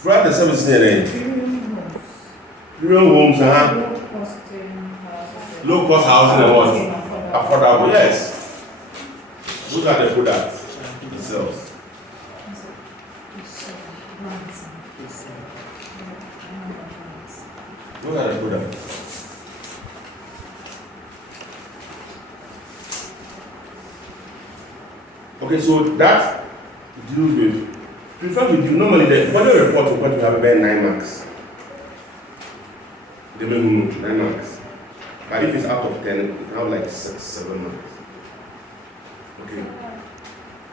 Product and services there. Premium homes, low cost housing and what? Affordable, yes. Those are the products themselves. Those are the products. Okay, so that deals with. Prefer we do normally the body report will have about 9 marks. They will know 9 marks. But if it's out of 10, it will have like 6, 7 marks. Okay.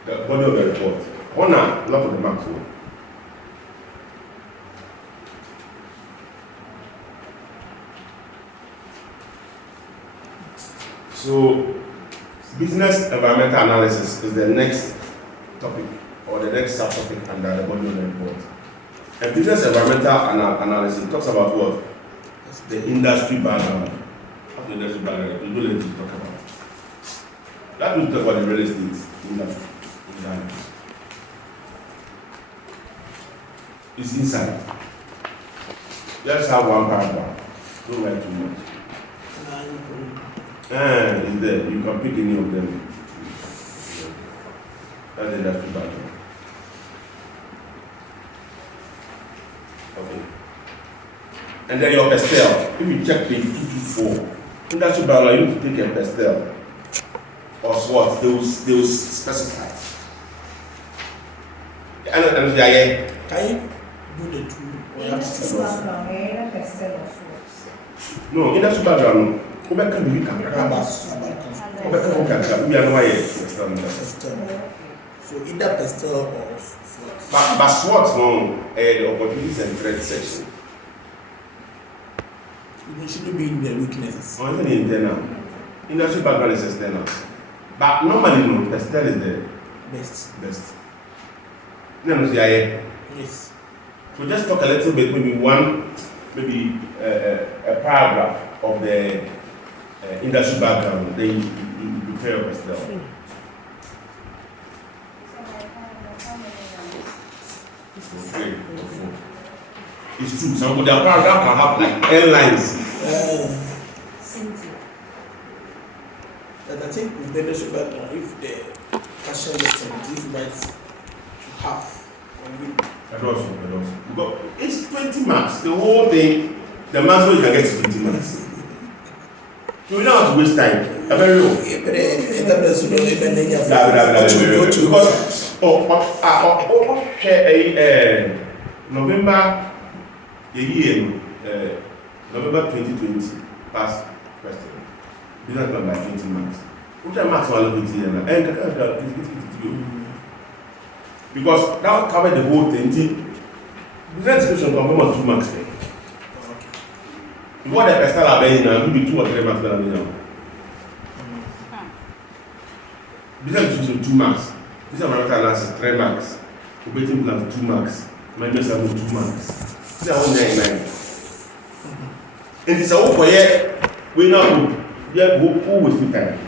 The body of the report. Honor, a lot of the marks will. So business environmental analysis is the next topic or the next subtopic under the body of the report. And business environmental analysis talks about what? The industry background. What the industry background? We don't let you talk about it. That will talk about the real estate industry. It's inside. Just have one paragraph. Don't write too much. It's there. You can pick any of them. That's the industry background. Okay. And then your pastel. If you check page 224, industry background, you need to take a pastel or SWOT. They will specify. And they are Can you do the two We have to choose one. No, in that background, go back and we can About so either pastel or sword. But SWOT, no, the opportunities and threat section. It shouldn't be in the weaknesses. Or even internal. Industry background is external. But normally, no, pastel is the best. No, Yes. So just talk a little bit, maybe a paragraph of the industry background, then you prepare your pastel. Okay. It's true. Some of the paragraph can have like 10 lines. But I think with the industry background, if the fashion is 70, right to half. But also. Because it's 20 marks. The whole thing, the maximum you can get is 20 marks. So we don't have to waste time. I'm very low. November, November 2020, past question. Business plan by 20 marks. Which are marks one little bit here now? Because that will cover the whole thing. Business description confirm on 2 marks. What the pastel are being now, maybe 2 or 3 marks. Business description 2 marks. Business analysis 3 marks. Operating plan 2 marks. Minus 2 marks. These are all 9. And it's all for here. We now who was the time?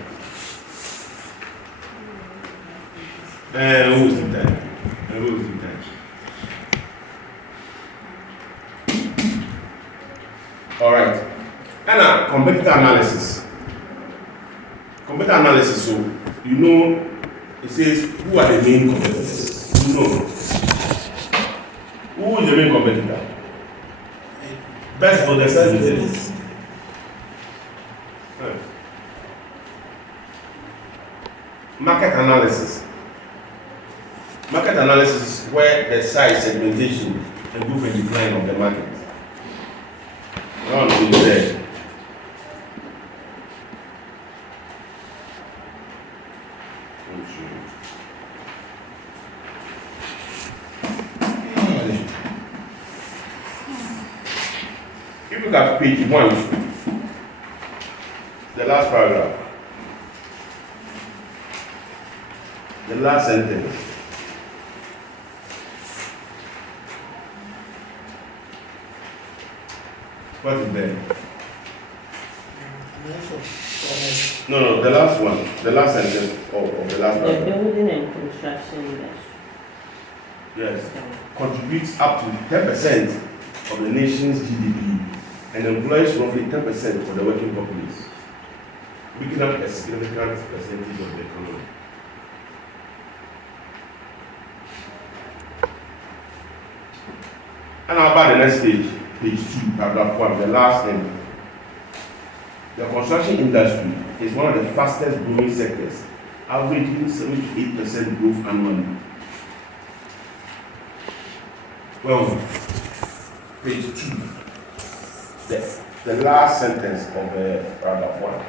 Who was the time? All right. And competitor analysis. Competitor analysis. So you know, it says who are the main competitors. You know, who is the main competitor? Best for the service. Market analysis. Market analysis is where the size segmentation and growth and decline of the market. Around there. If you look at page 1, the last paragraph, the last sentence. What is there? No, the last one, the last sentence of the last The paragraph. building and construction industry. Yes, contributes up to 10% of the nation's GDP and employs roughly 10% of the working populace, making up a significant percentage of the economy. And how about the next page, page 2, paragraph 1, the last thing. The construction industry is one of the fastest growing sectors, averaging 7 to 8% growth annually. Well, page 2, the last sentence of paragraph 1.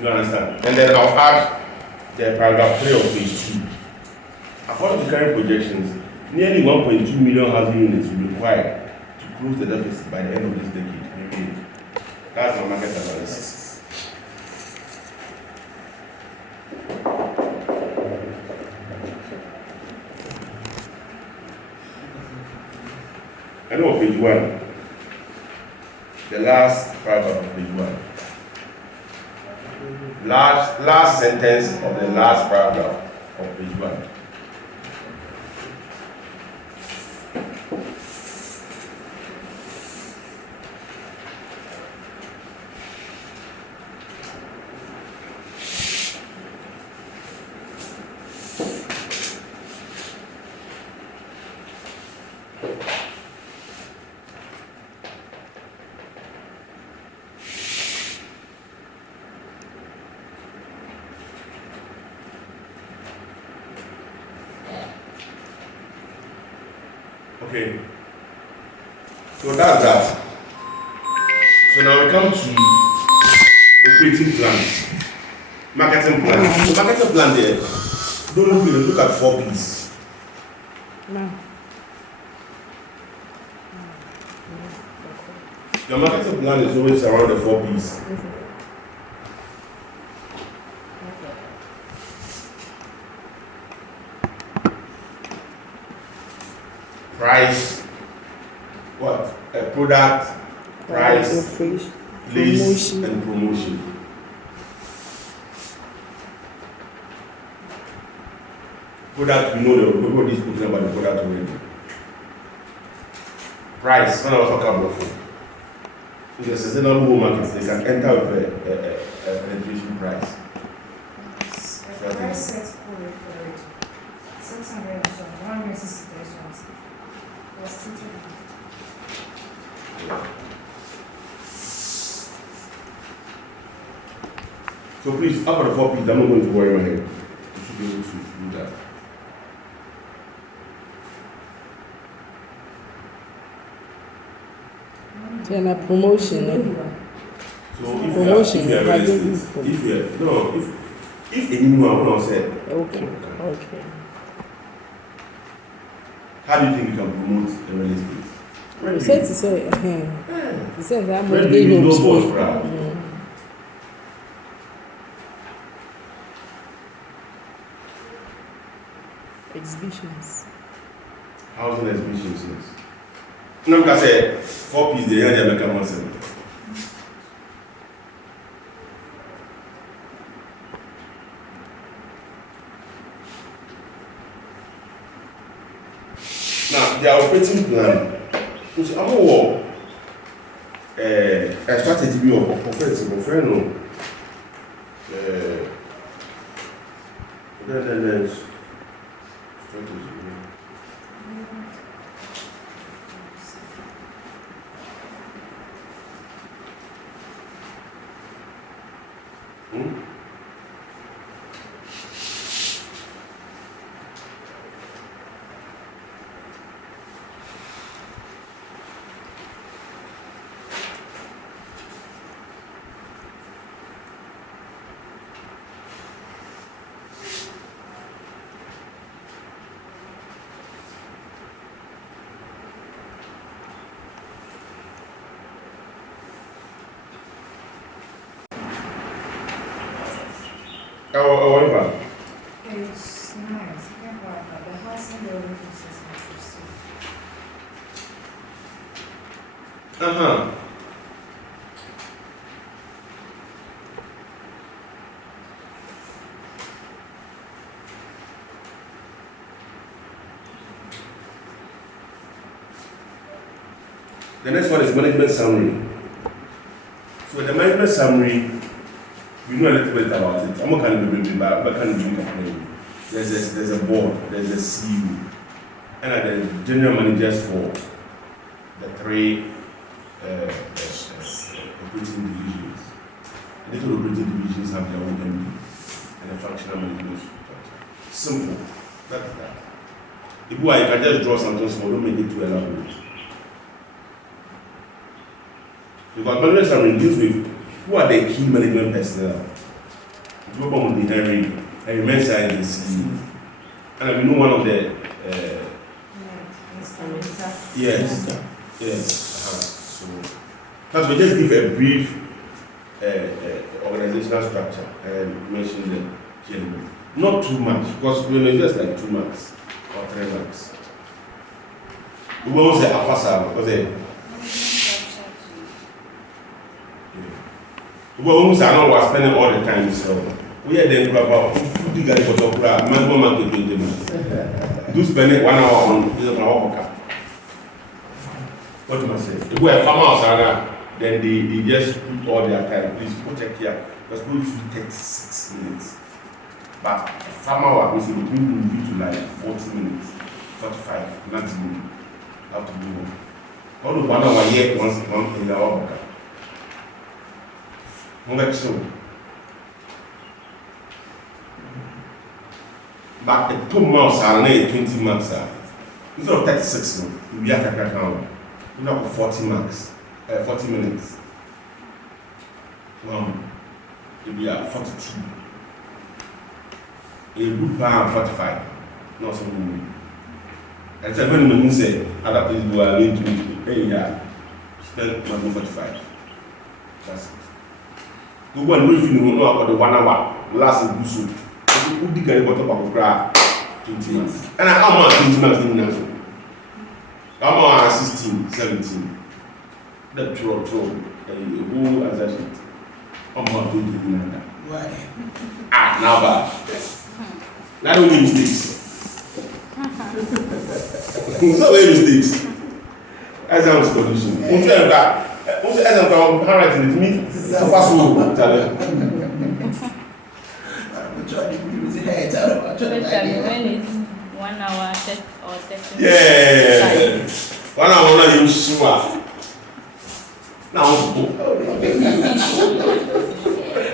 You understand? And then I'll add the paragraph 3 of page 2. According to current projections, nearly 1.2 million housing units will be required to close the deficit by the end of this decade. That's our market analysis. And on page 1, the last paragraph of page 1. Last sentence of the last paragraph of page 1. Okay. So that's that. So now we come to operating plan, marketing plan. So marketing plan there, don't look at 4 P's. No. Your marketing plan is always around the 4 P's. Price, what? A product, price, place, promotion. and promotion. Product, we know everybody's speaking about the product already. Price, when I was talking about food. In the sustainable markets, they can enter with a penetration price. The price set for it 600 or so, 160 pesos. Was stated. So please, after the 4 P's, I'm not going to worry my head. You should be able to do that. Then a promotion. So if Promotion, you are but real don't estate, do if you are, no, if anyone will say, Okay. Okay. how do you think you can promote a real estate? You said to say, you said that I'm Red going Bull to is no school. balls, bruh. Exhibitions. Housing exhibitions, yes. No, because 4 P's, they are the American. Now, their operating plan, which I'm a strategy of offensive, friend, then strategy. However, It's nice. The housing building process is the next one is management summary. So the management summary, we know a little bit about it. I'm not going to be back, but can be complaining. There's a board, there's a CEO, and the general managers for the 3 operating divisions. And these operating divisions have their own MD and a functional management structure. Simple. That's that. If you can just draw something small, don't make it too elaborate. Because management summary deals with who are the key management personnel. You go on the Henry Mensah is the CEO. And we know one of the yes. So first we just give a brief organizational structure and mention the key elements. Not too much, because when it's just like 2 months or 3 months. We won't say afasa because we almost are not spending all the time, so we are then about who guys for talk maximum market 20 minutes. Do spend 1 hour on this work. What do I say? If we are farmers, then they just put all their time. Please go check here. Because we should take 6 minutes. But a farmer we say between to like 40 minutes, 45, maximum. Have to do one. All the 1 hour here once in the hour. But the 2 months are 20 months. instead of 36, you'll be at a crack now. You know, 40 marks, 40 minutes. You'll be at 42. A good pound 45. Not so good. And so when you say, other people who are going to pay, spend 45. That's it. The one briefing will know about the 1 hour last in Busu. Who did get a bottle of crab 20 months? And I'm on 20 months in Nazo. I'm on 16, 17. That throw, who has that shit? I'm on 20 months. Why? Now bad. That don't mean mistakes. It's not very mistakes. Exam condition. What's the exam handwriting? It means it's a fast move. Especially when it's 1 hour or 30 minutes. Yeah. 1 hour not even sure. Now,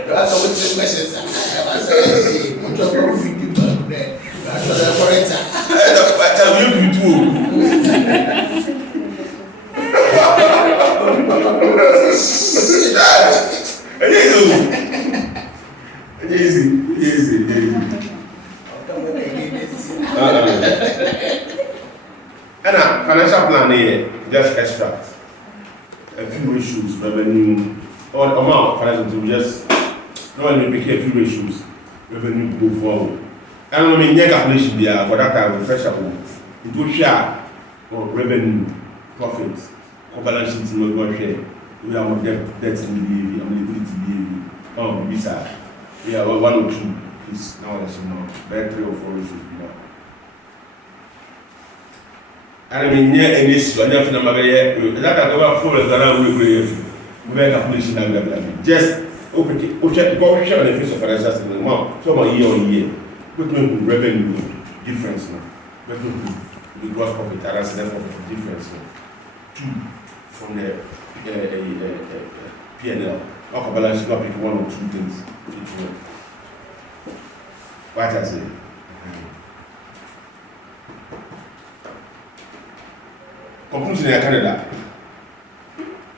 That's always the questions. you do Easy. And financial plan here, just extract a few ratios, revenue, or amount of financial to just not only pick a few ratios, revenue go forward. And I mean, your calculation there for that time, pressure it will share or revenue, profits, or balance sheet in your share. We have debt in the liquidity behavior. Visa. Yeah, well, 1 or 2 is now less now. Better 3 or 4 ratios now. And I mean, yeah, and this one, that I go back for the calculation just open it, check the face of financial statement. Wow, so year on year. What revenue difference now? Revenue, the gross profit, and that's net profit difference now. 2 from the P&L. Not balance sheet, not pick 1 or 2 things. What I say? Conclusion in Canada.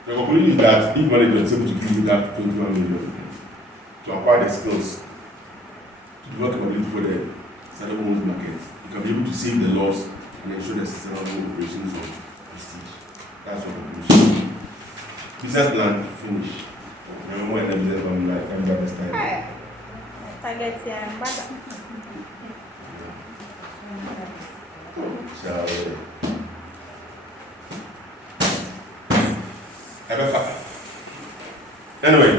The conclusion is that if management is able to give you that 21 million to acquire the skills to develop capability for the startup homes market, you can be able to save the loss and ensure the sustainable operations of prestige. That's what conclusion. Business plan finish. Remember when the business plan like everybody started. Anyway,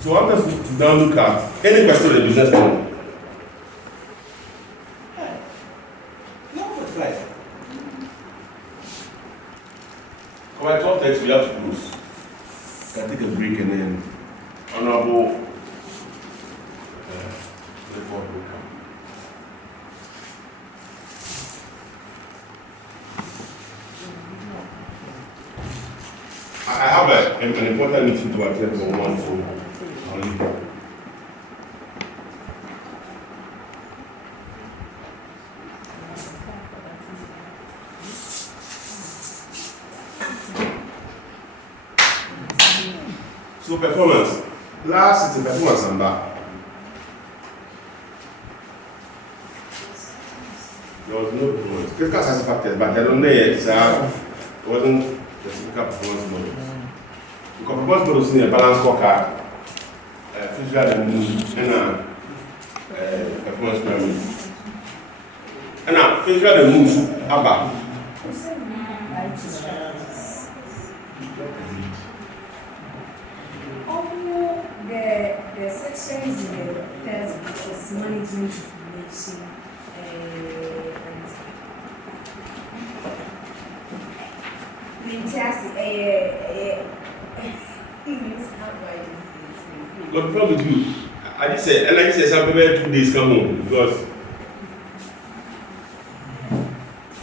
so I want us to now look at any question of the business plan. Come at 12:30, we have to close. Can take a break and then Honorable before we come. I have an important meeting to attend for 1, so I'll leave. So performance. Last is the performance and back. There was no performance. Critical success factors, but I don't know yet, so it wasn't the typical performance models. The performance models in a balance scorecard, physical and performance pyramid. And now, physical and moves, ABBA. The sections in the textbook is management information What problem with you? I just said, and I just said some people 2 days come home because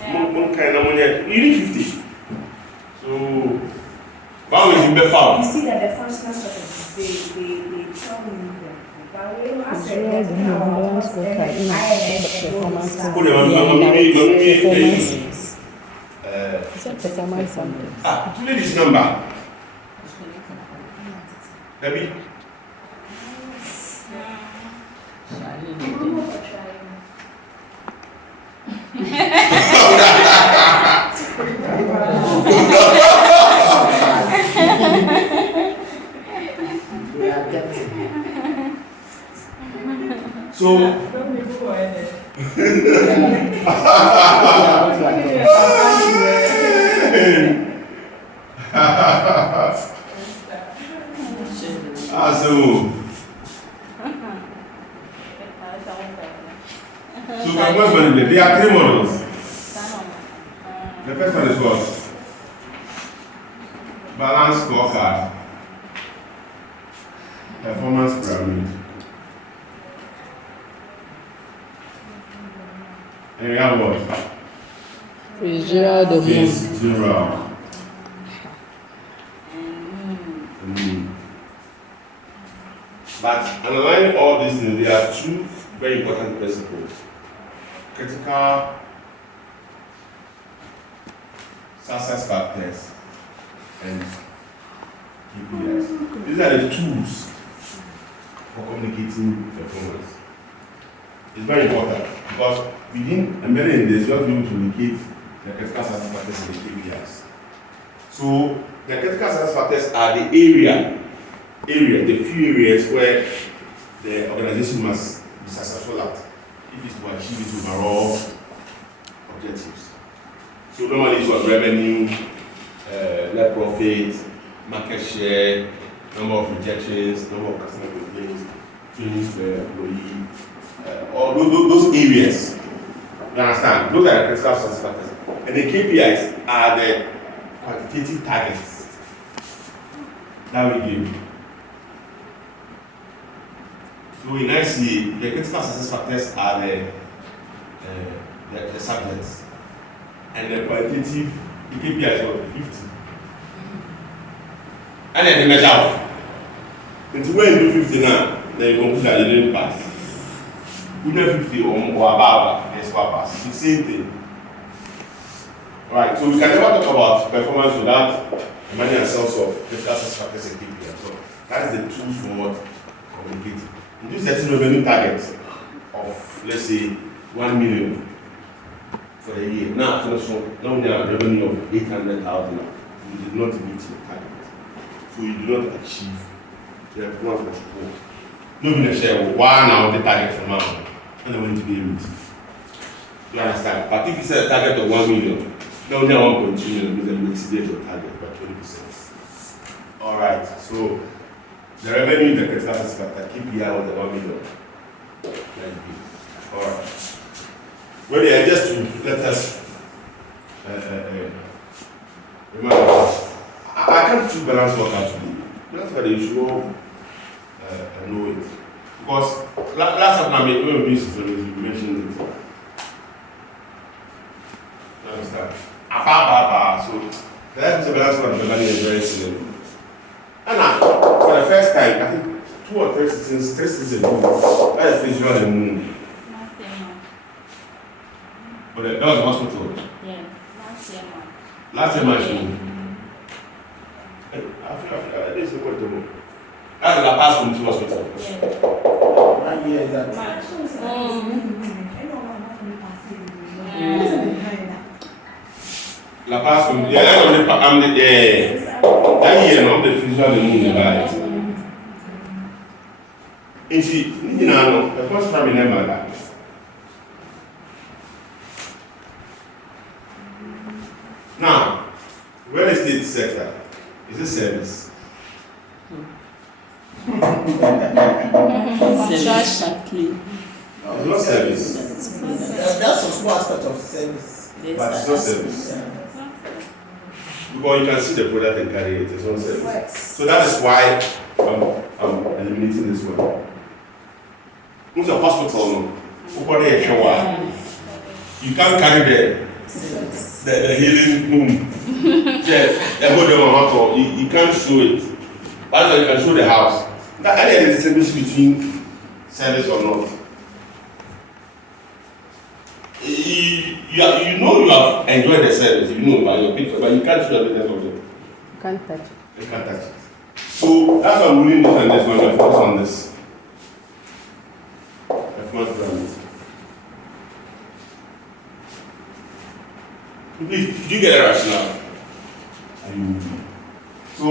one kind of money, you need 50. So, why would you be found? You see that the functional strategies, they tell you the Zero the balance scorecard. No, performance. Put them on Performance. Is that performance something? to read this number. Debbie. So there are 3 models. The first one is what? Balance scorecard, performance pyramid, and we have what? Visual the Zero. But underlying all these things, there are 2 very important principles. Critical success factors and KPIs. These are the tools for communicating performance. It's very important because within embedded in this, you have to be able to communicate the critical success factors and the KPIs. So the critical success factors are the the few areas where the organization must be successful at if it's to achieve its overall objectives. So normally it's what revenue, net profit, market share, number of rejections, number of customer complaints, trainings per employee, all those areas. You understand? Those are the critical success factors. And the KPIs are the quantitative targets that we give. So in ICA, the critical success factors are the subjects, and the quantitative, the KPI is what, 50. And then the measure. Until when you do 50 now, then you conclude that you didn't pass. You do 50 or above, then score pass. It's the same thing. Alright, so we can never talk about performance without money and source of critical success factors and KPI. So that's the tools for what communicating. You do setting revenue targets of, let's say, 1 million for the year. Now, now we have a revenue of 800,000. You did not meet your target. So you do not achieve the performance of the goal. No one share one now the target for now, and I want to be able to. You understand? But if you set a target of 1 million, now we have 1.2 million, then you exceed your target by 20%. Alright, so the revenue, the critical success factor, KPI was the 1 million. Alright. Well, yeah, just to let us remember, I can't do balance work actually. That's why you should all know it. Because last time I made no business, you mentioned it. You understand? So that balance work the money is very simple. And for the first time, I think 2 or 3 seasons ago, that is visual the moon. But that was the hospital. Yeah, Last year, actually. I feel this is what to do. That's the past from 2 hospital. Yeah. 1 year is that. La Paz from that year, no, the visual the moon, right? And see, you know, the first time we never that. Now, real estate sector is a service. It's not service. That's a small aspect of service. But it's not service. Because you can see the product and carry it, it's not service. So that is why I'm eliminating this one. Who's a hospital? You can't carry the healing room. You can't show it. But you can show the house. That is the distinction between service or not. You know you have enjoyed the service, you know by your picture, but you can't show evidence of it. You can't touch it. You can't touch it. So that's why I'm really looking at this one. I focus on this. Performance pyramid. Please, did you get it right now? So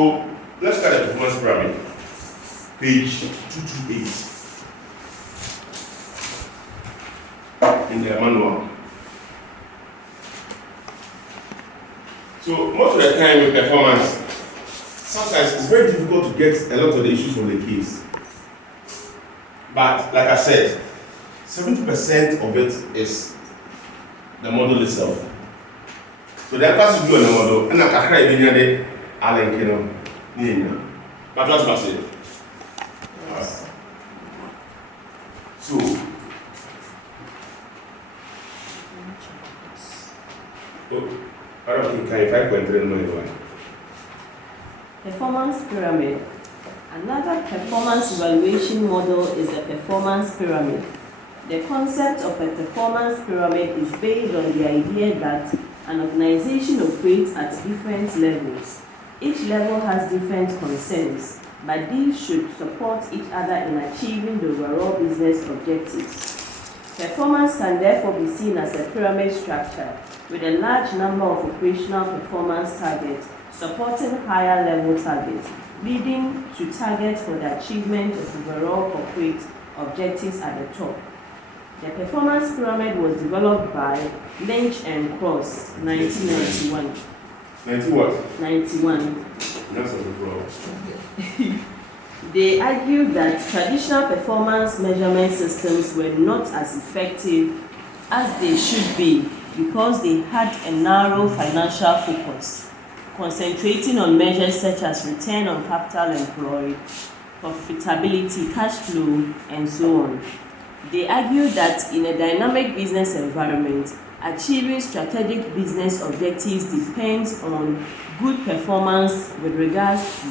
let's start the performance pyramid. Page 228 in the manual. So most of the time with performance, sometimes it's very difficult to get a lot of the issues from the case. But like I said, 70% of it is the model itself. So the emphasis you do on the model, and I can't even the Allen Keno. But what must I say? So I don't think I 5.3 million. Performance pyramid. Another performance evaluation model is a performance pyramid. The concept of a performance pyramid is based on the idea that an organization operates at different levels. Each level has different concerns, but these should support each other in achieving the overall business objectives. Performance can therefore be seen as a pyramid structure with a large number of operational performance targets supporting higher level targets, leading to targets for the achievement of overall corporate objectives at the top. The performance pyramid was developed by Lynch and Cross, 1991. 90 what? 91. That's a problem. They argued that traditional performance measurement systems were not as effective as they should be because they had a narrow financial focus, concentrating on measures such as return on capital employed, profitability, cash flow, and so on. They argued that in a dynamic business environment, achieving strategic business objectives depends on good performance with regards to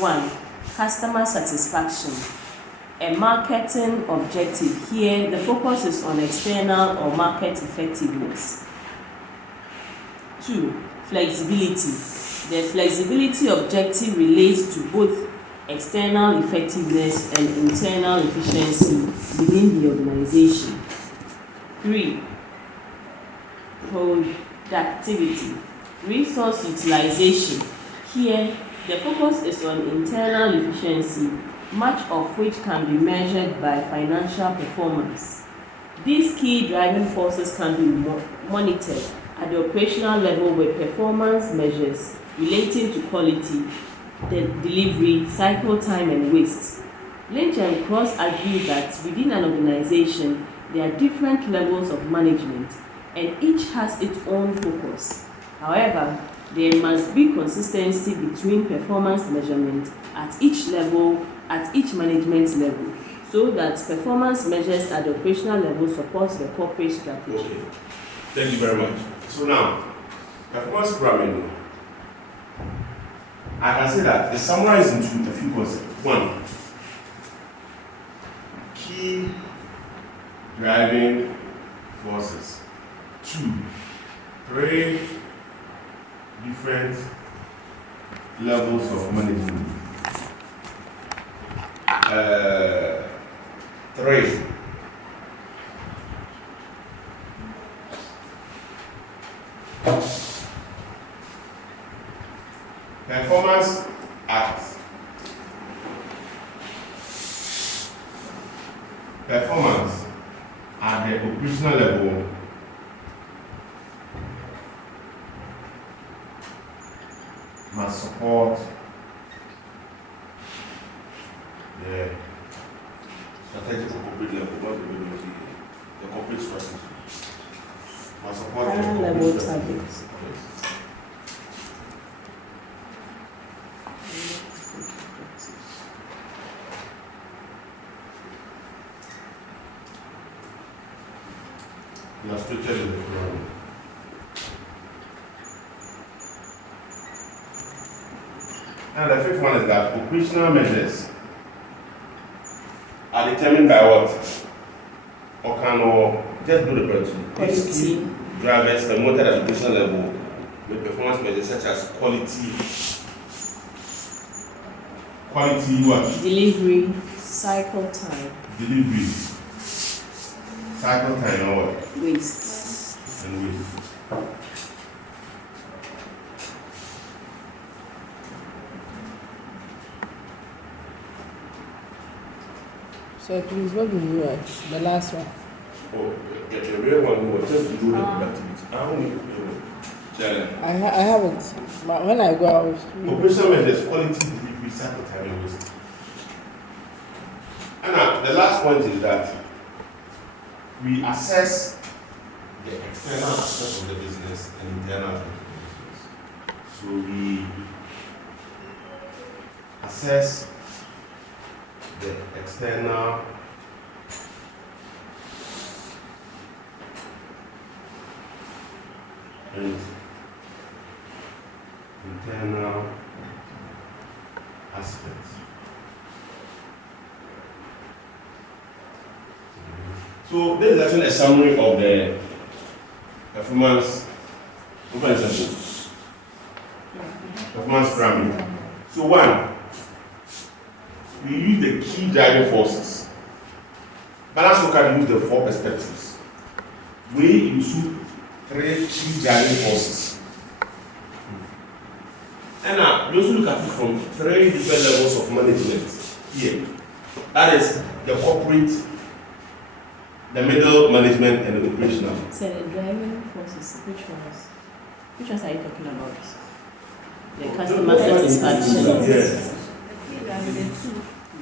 1. Customer satisfaction. A marketing objective. Here, the focus is on external or market effectiveness. 2. Flexibility. The flexibility objective relates to both external effectiveness and internal efficiency within the organization. 3. Productivity. Resource utilization. Here, the focus is on internal efficiency, much of which can be measured by financial performance. These key driving forces can be monitored at the operational level with performance measures relating to quality, the delivery, cycle time, and waste. Lynch and Cross argue that within an organization, there are different levels of management, and each has its own focus. However, there must be consistency between performance measurement at each level, at each management level, so that performance measures at the operational level support the corporate strategy. Okay. Thank you very much. So now, performance pyramid. I can say that it's summarized into a few concepts. 1. Key driving forces. 2. 3 different levels of management. 3. Performance at the operational level must support the strategic corporate level. What do we do? The corporate strategy must support the Higher corporate level strategy. targets. Illustrated in the Quran. And the fifth one is that operational measures at are determined by what? Or can or just do the person. Quality. Drivers, the motor education level, the performance measures such as quality what? Delivery, cycle time, Delivery, cycle time or what? waste. And waste. So please, what do you write? The last one. Oh, the real one was just to do the productivity. I don't know. Challenge. I haven't. But when I go out, Operational measures, quality, delivery, cycle time, and waste. And now, the last point is that we assess the external aspect of the business and internal aspect of the business. So we assess the external and internal aspects. So this is actually a summary of the performance pyramid. So one, we use the key driving forces. Balance scorecard use the 4 perspectives. We use 3 key driving forces. And now we also look at it from 3 different levels of management here. That is the corporate, the middle management, and the operational. So the driving forces, which ones are you talking about? The customer satisfaction. Yes.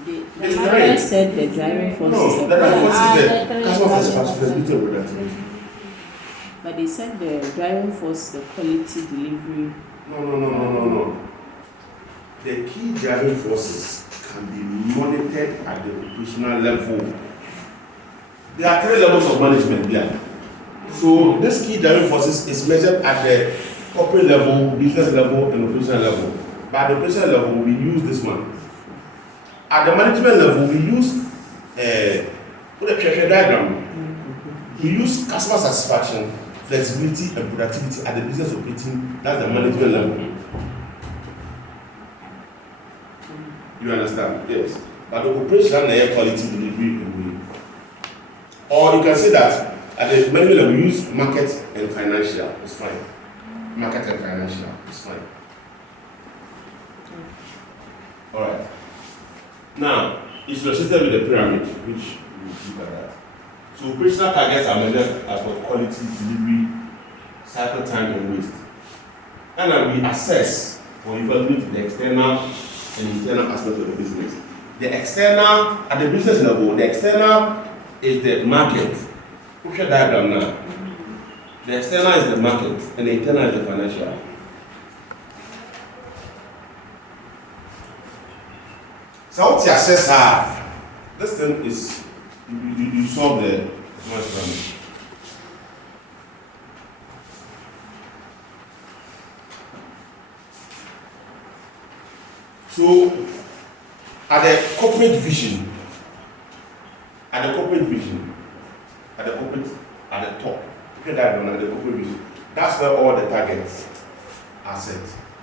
The lawyer said the driving force is No, the the driving force is quality. the customer satisfaction, feasibility, and productivity. But they said the driving force, the quality, delivery. No. The key driving forces can be monitored at the operational level. There are 3 levels of management there. So this key driving forces is measured at the corporate level, business level, and operational level. But at the operational level, we use this one. At the management level, we use a diagram. We use customer satisfaction, flexibility, and productivity at the business operating. That's the management level. You understand? Yes. But the operational and quality delivery and way. Or you can say that at the management level, we use market and financial. It's fine. Market and financial. It's fine. All right. Now, it's associated with the pyramid, which we look at that. So operational targets are measured as for quality, delivery, cycle time, and waste. And then we assess or evaluate the external and internal aspects of the business. The external, at the business level, the external is the market. Look at that diagram now. The external is the market, and the internal is the financial. So what you assess this thing is you solve the performance pyramid. So at the corporate vision, at the top, okay, at the corporate vision, that's where all the targets are set,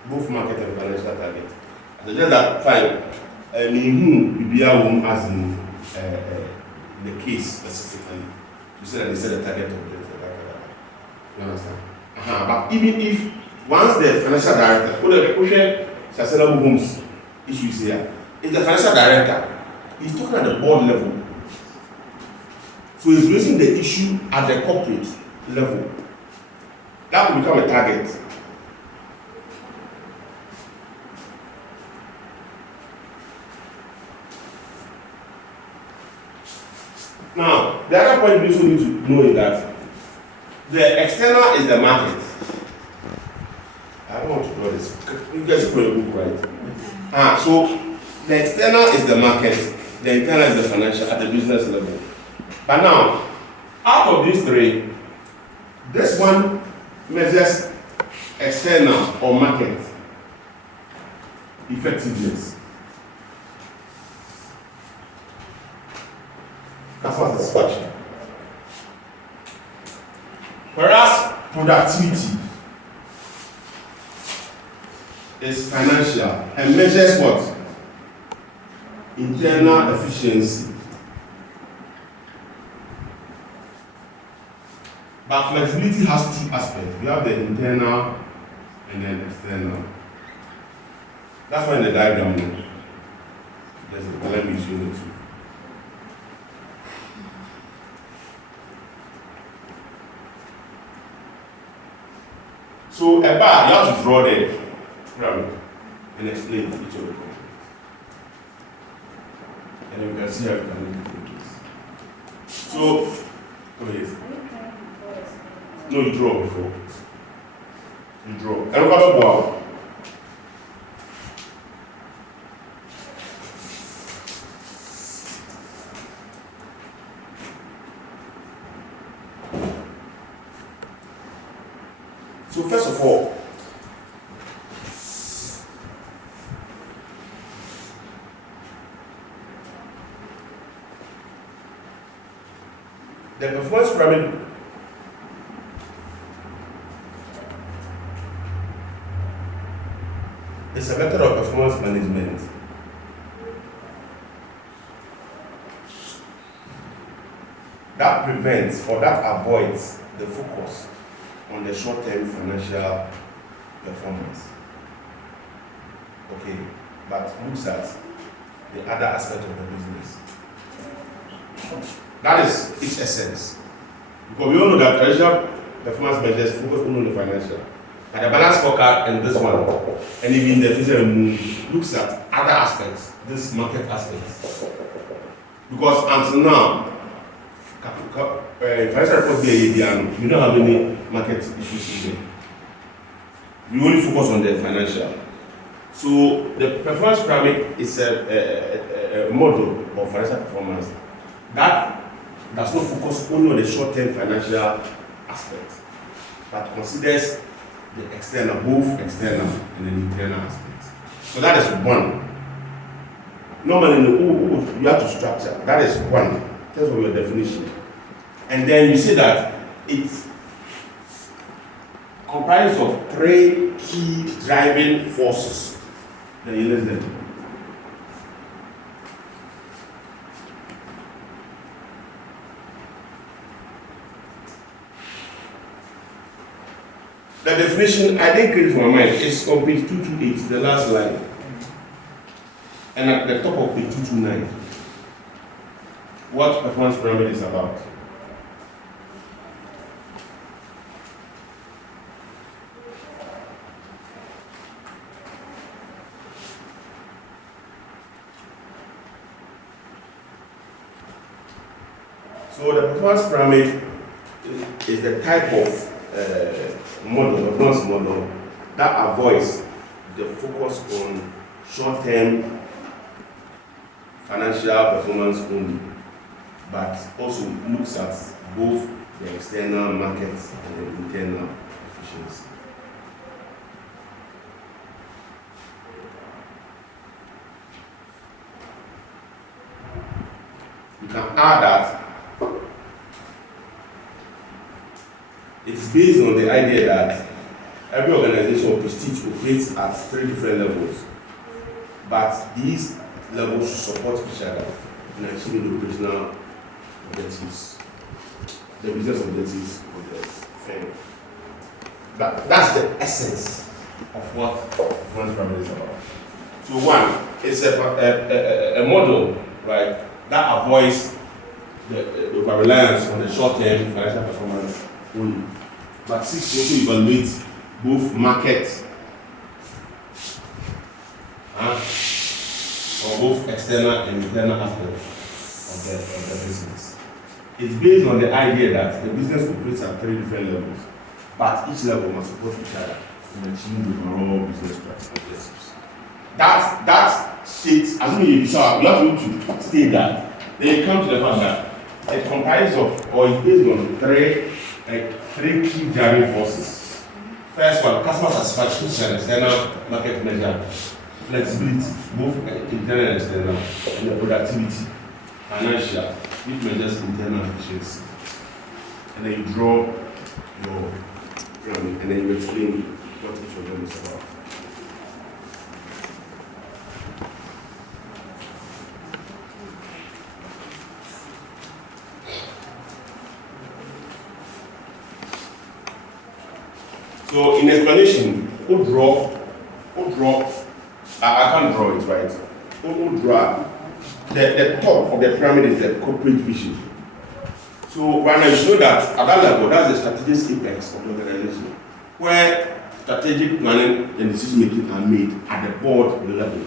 both market and financial targets. And just that fine. As in the case specifically, you said that they set the target of this, you understand? But even if once the financial director, who the sustainable homes issues here, if the financial director is talking at the board level, so he's raising the issue at the corporate level, that will become a target. Now, the other point we also need to know is that the external is the market. I don't want to draw this. You guys see for your book, right? So the external is the market, the internal is the financial at the business level. But now, out of these 3, this one measures external or market effectiveness. customer satisfaction. Whereas productivity is financial and measures what? Internal efficiency. But flexibility has two aspects. We have the internal and then external. That's why in the diagram there's a column between the two. So a bar, you have to draw the pyramid and explain each of the components. And you can see how you can make it in this. So, go ahead. No, you draw before. You draw. And look at the ball. So first of all, the performance pyramid is a method of performance management that prevents or that avoids the focus on the short-term financial performance. Okay, but looks at the other aspect of the business. That is its essence. Because we all know that traditional performance measures focus only on the financial. And the balance scorecard and this one, and even the physical move, looks at other aspects, this market aspects. Because until now, financial report we don't have any market issues in there. We only focus on the financial. So the performance pyramid is a model of financial performance that does not focus only on the short-term financial aspect, but considers the external, both external and the internal aspects. So that is one. Normally, you have to structure. That is one. That's what your definition. And then you see that it's comprised of three key driving forces. Then you list them. The definition, I didn't create for my mind, it's on page 228, the last line. And at the top of page 229, what performance pyramid is about. So the performance pyramid is the type of performance model that avoids the focus on short-term financial performance only, but also looks at both the external markets and the internal efficiency. You can add that it's based on the idea that every organization or prestige operates at three different levels, but these levels support each other in achieving the operational objectives, the business objectives of the firm. But that's the essence of what performance pyramid is about. So one, it's a model, right, that avoids the over-reliance on the short-term financial performance only, but seeks to also evaluate both market or both external and internal aspects of the business. It's based on the idea that the business operates at three different levels, but each level must support each other in achieving the overall business objectives. That states, as you have to state that, then you come to the fact that it comprises of, or is based on three key driving forces. First one, customer satisfaction, which is an external market measure, flexibility, both internal and external, and the productivity, financial. which measures internal efficiency. And then you draw your pyramid, and then you explain what each of them is about. So in explanation, who draw, I can't draw it, right? Who draw, the top of the pyramid is the corporate vision. So right now you should know that at that level, that's the strategic apex of the organization, where strategic planning and decision making are made at the board level.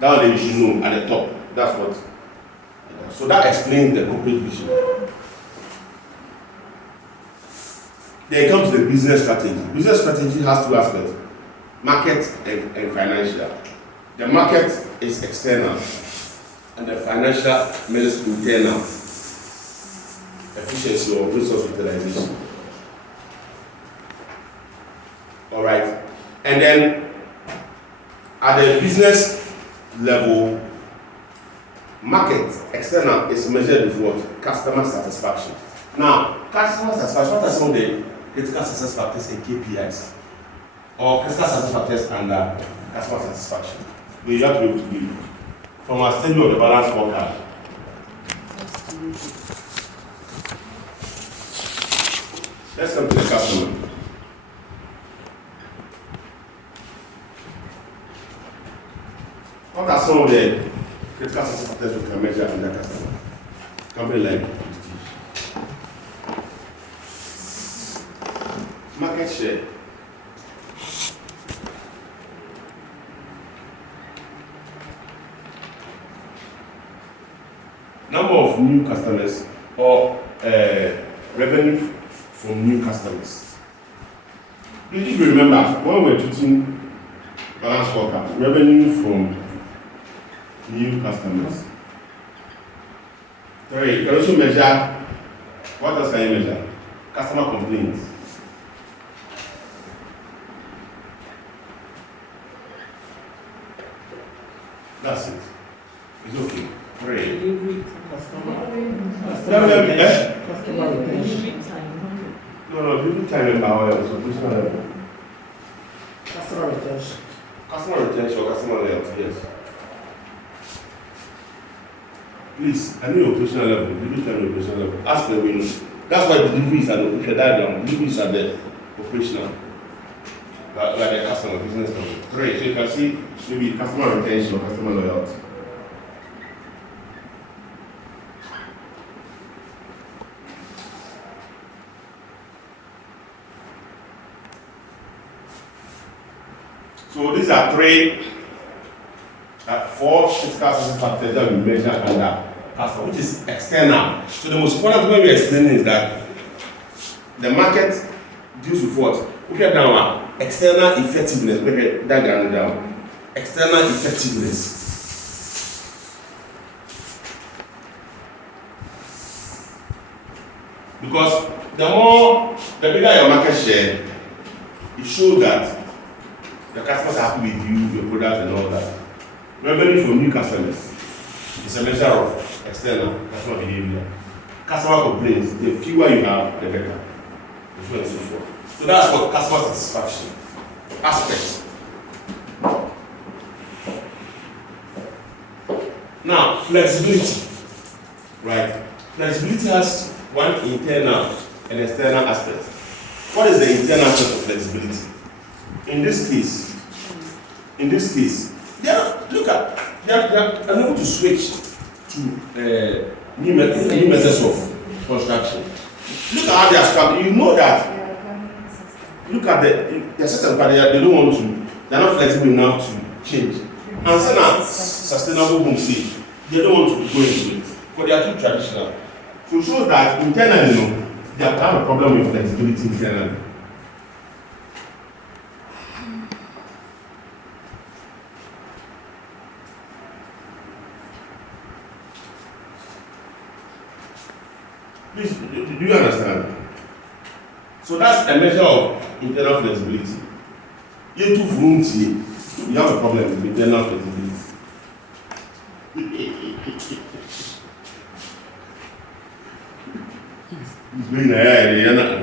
That one you should know at the top. That's what. So that explains the corporate vision. Then it comes to the business strategy. Business strategy has two aspects: market and financial. The market is external, and the financial means internal. Efficiency or resource utilization. All right, and then at the business level, market external is measured with what? Customer satisfaction. Now, customer satisfaction, what are some of the critical success factors and KPIs? Or critical success factors and customer satisfaction? But you have to be able to give from a study of the balance scorecard. Let's come to the customer. What are some of the critical success factors we can measure in the customer? Company like market share. Number of new customers or revenue from new customers. If you remember, when we're treating balance scorecard, revenue from new customers. Sorry, you can also measure, what else can you measure? Customer complaints. That's it. It's okay. Three. Customer No, retention. delivery time and power also personal level. Customer retention. Customer retention or customer loyalty, yes. Please, I need operational level, delivery time and operational level. Ask the window. That's why delivery is at the operational diagram. Delivery is at the operational. Like the customer business level. Three. So you can see maybe customer retention or customer loyalty. So these are four critical success factors that we measure under customer, which is external. So the most important way we explain is that the market deals with what? Look at that one. External effectiveness. Look at that down. External effectiveness. Because the bigger your market share, it shows that the customers are happy with you, your products and all that. Revenue from new customers is a measure of external customer behavior. Customer complaints, the fewer you have, the better. So on and so forth. So that's what customer satisfaction aspect. Now, flexibility. Right? Flexibility has one internal and external aspect. What is the internal aspect of flexibility? In this case, they are able to switch to new methods of construction. Look at how they are structured. You know that. Look at the system, but they don't want to. They are not flexible enough to change. And so now, sustainable home say they don't want to go into it because they are too traditional. So it shows that internally, they have a problem with flexibility internally. Please, do you understand? So that's a measure of internal flexibility. You have a problem with internal flexibility. It's going ahead, you're not,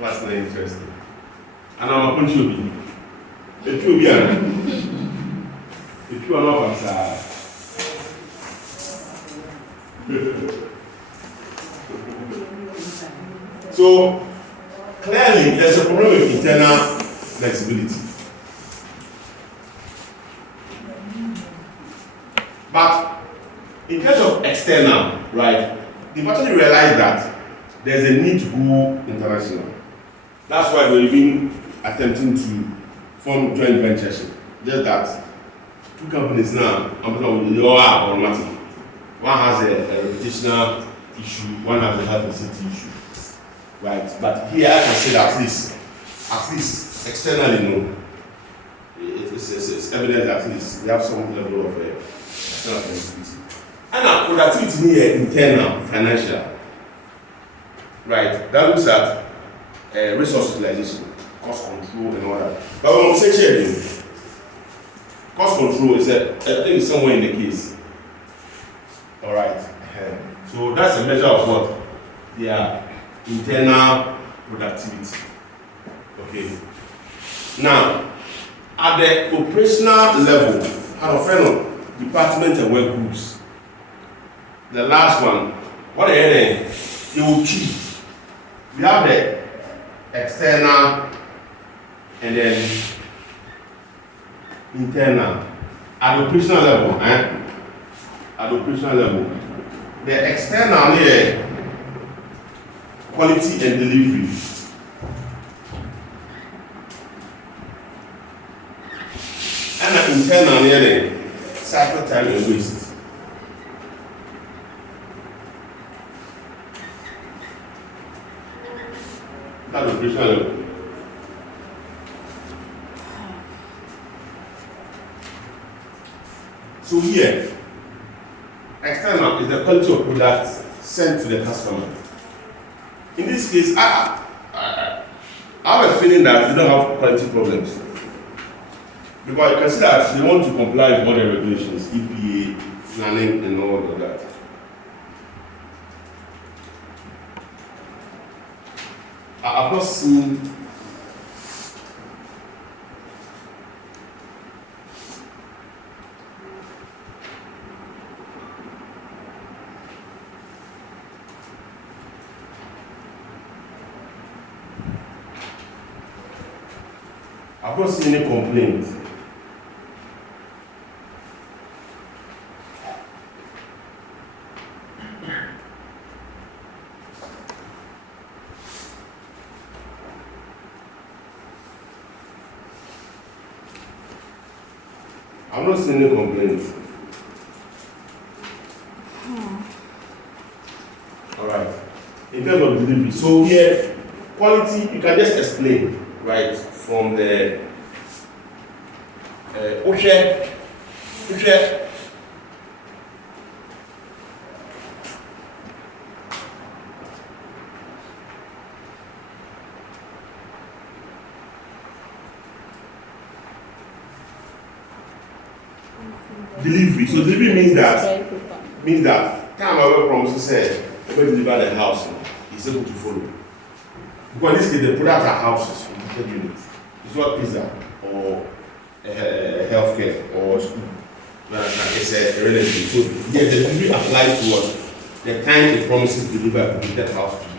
that's not interesting. And I'm a punch you. If you are not from So clearly there's a problem with internal flexibility. But in terms of external, right, they've actually realized that there's a need to go international. That's why we've been attempting to form joint ventures. Just that two companies now, they all are automatic. One has a reputational issue, one has a health and safety issue. Right? But here I can say that at least externally, no. It's evident that at least we have some level of external flexibility. And productivity here, internal, financial. Right? That looks at resource utilization, cost control, and all that. But when we say here, cost control is I think it's somewhere in the case. All right. So that's a measure of what? Yeah. Internal productivity. Okay. Now, at the operational level, department and work groups. The last one, what they will keep. We have the external and then internal. At the operational level, at the operational level, the external here. Quality and delivery. And an internal near cycle time and waste. That's the operational level. So here, external is the quality of products sent to the customer. In this case, I have a feeling that they don't have quality problems. Because you can see that they want to comply with all the regulations, EPA, planning, and all of that. I've not seen any complaints. I'm not seeing any complaints. All right. In terms of delivery, so here, quality, you can just explain, right, from the delivery. So delivery means that time our promise said we deliver the house, he's able to follow. Because in this case, the product are houses, units. It's not pizza or healthcare or school. It's a relative. So the delivery applies to what? The time it promises to deliver a completed house to you.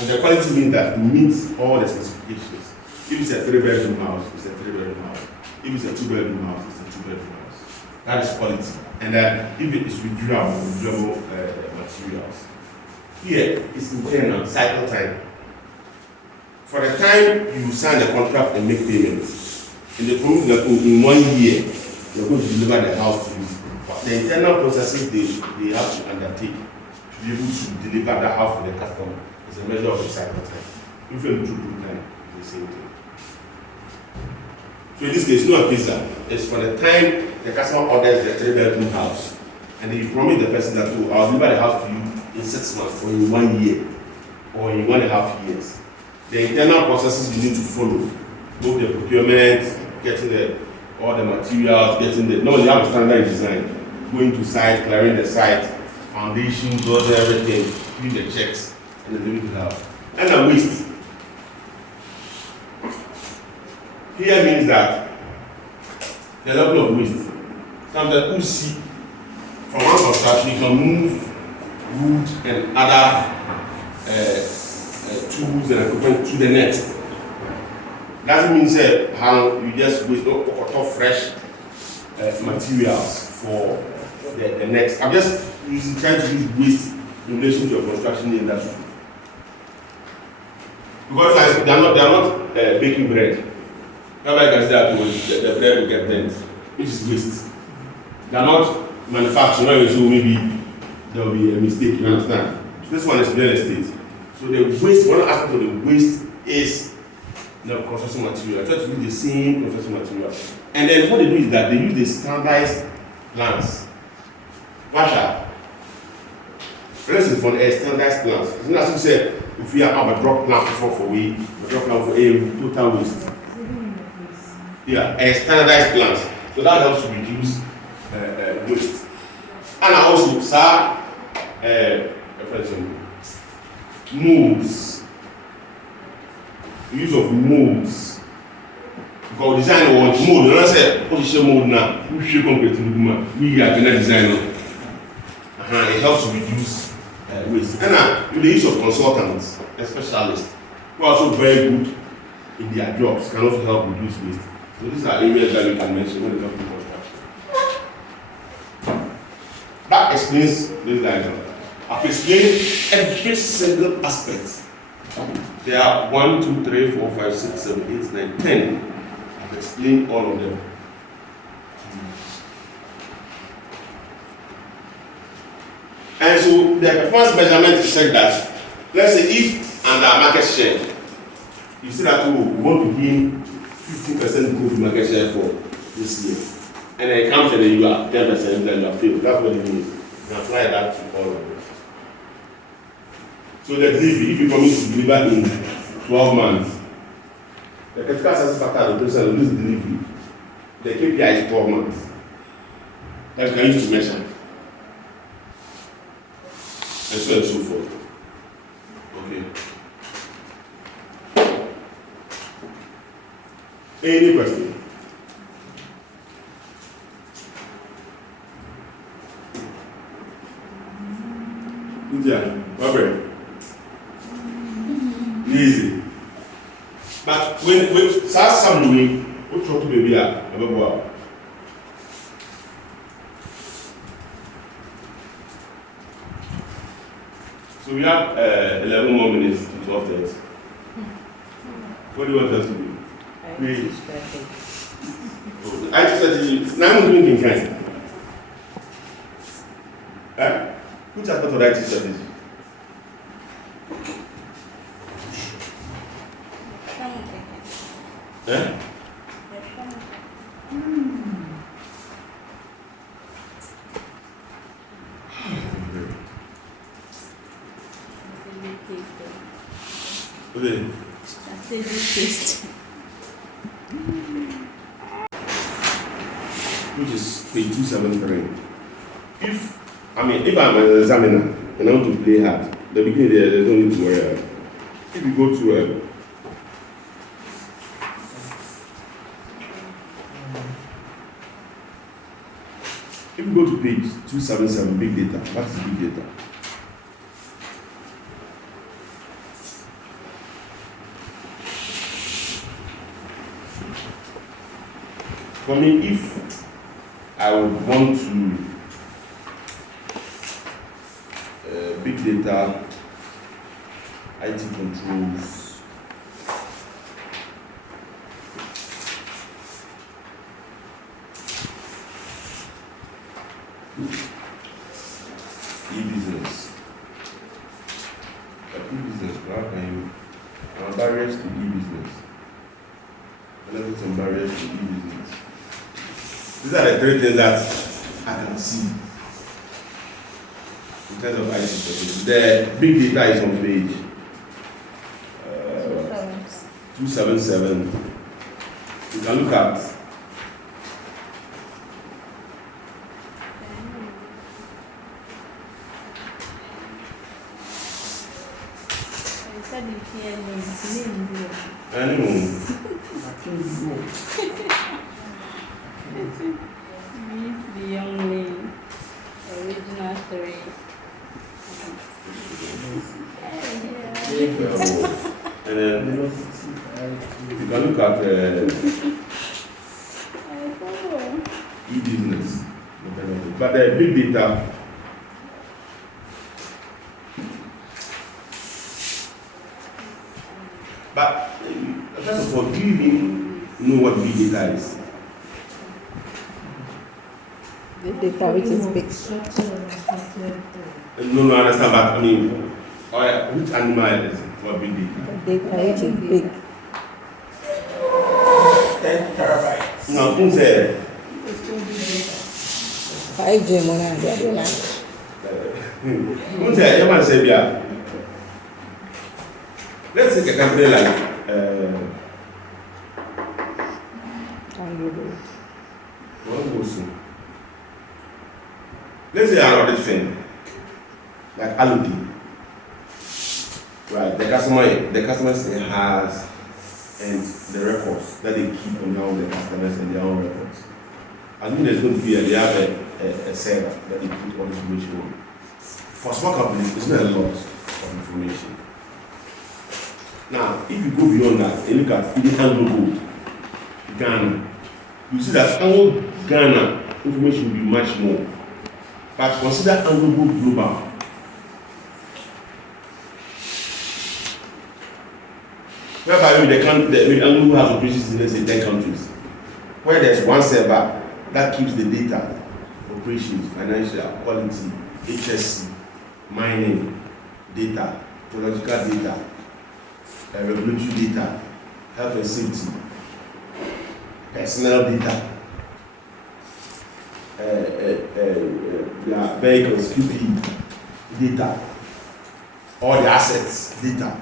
And the quality means that it meets all the specifications. If it's a 3-bedroom house, it's a 3-bedroom house. If it's a 2-bedroom house, it's a 2-bedroom house. That is quality. And that if it is with durable materials. Here is internal cycle time. For the time you sign the contract and make payments, in the in 1 year, you're going to deliver the house to you. But the internal processes they have to undertake to be able to deliver the house to the customer is a measure of the cycle time. If you're throughput time, it's the same thing. So in this case, no pizza. It's for the time the customer orders the 3-bedroom house, and then you promise the person that I'll deliver the house to you in 6 months, or in 1 year, or in 1.5 years. The internal processes you need to follow, both the procurement, getting all the materials, getting the. No, you have a standard design. going to site, clearing the site, foundation, doors, everything, do the checks, and then leave it out. And a waste. Here means that the level of waste. Sometimes you see from one construction you can move wood and other tools and equipment to the next. Doesn't mean say how you just waste or fresh materials for the next. I'm just trying to use waste in relation to your construction industry. Because like, they are not baking bread. Nobody can say that the bread will get burnt, which is waste. They are not manufacturing, so maybe there will be a mistake, you understand? So this one is real estate. So the waste, one aspect of the waste is the construction material. I try to use the same construction material. And then what they do is that they use the standardized plans. Masha, rest for a standardized plans. It's not as you said, if we have a drop plan for we, a drop plan for a total waste. Yeah, a standardized plans. So that helps to reduce waste. And also, sir, molds. The use of molds. Because design wants mold. When I say, what is your mold now? We should concrete we are going to design. It helps to reduce waste. And the use of consultants, a specialist, who are also very good in their jobs, can also help reduce waste. So these are areas that we can mention when it comes to construction. That explains this diagram. I've explained every single aspect. There are 1, 2, 3, 4, 5, 6, 7, 8, 9, 10. I've explained all of them. And so the performance measurement is said that, let's say if under market share, you see that we want to gain 15% growth market share for this year. And then it comes and then you are 10%, then you are failed. That's what it means. You can apply that to all of them. So the delivery, if you promise to deliver in 12 months, the critical success factor of the person will lose delivery. The KPI is 12 months. That you can use to measure. And so and so forth. Okay. Any question? Yeah, Robert. Easy. But when some way, what try to be a so we have 11 more minutes to 12:30. What do you want us to do? IT strategy. Now I'm doing in kind. Which aspect of IT strategy? Which is page 273. If I'm an examiner and I want to play hard, the beginning there's no need to worry about. If you go to if you go to page 277, big data, what is big data? For me, if I would want to big data, IT controls, e-business. E-business, how can you barriers to e-business? Benefits and barriers to e-business. These are the three things that I can see in terms of IT strategy. The big data is on page 277. You can look at said it here name. I know. Meet the young lady. Original 3. And then you can look at e-business. But the big data, but first of all, do you even know what big data is? The data which is big. No, I understand, but I mean, which animal is it for big data? The data which is big. 10 terabytes. No, who said? 5G money and the other line. Who said? You man say, yeah. Let's take a company like one goes in. Let's say another thing, like Aludi. Right, the customer has and the records that they keep on all the customers and their own records. I think there's going to be they have a server that they put all this information on. For small companies, it's not a lot of information. Now, if you go beyond that and look at even Anglo Gold, Ghana, you see that Anglo Ghana information will be much more. But consider Anglo Gold Global. Whereby the Anglo has operations in, let's say, 10 countries, where there's one server that keeps the data, operations, financial, quality, HSC, mining, data, geological data, regulatory data, health and safety, personnel data, their vehicles, QP data, all the assets data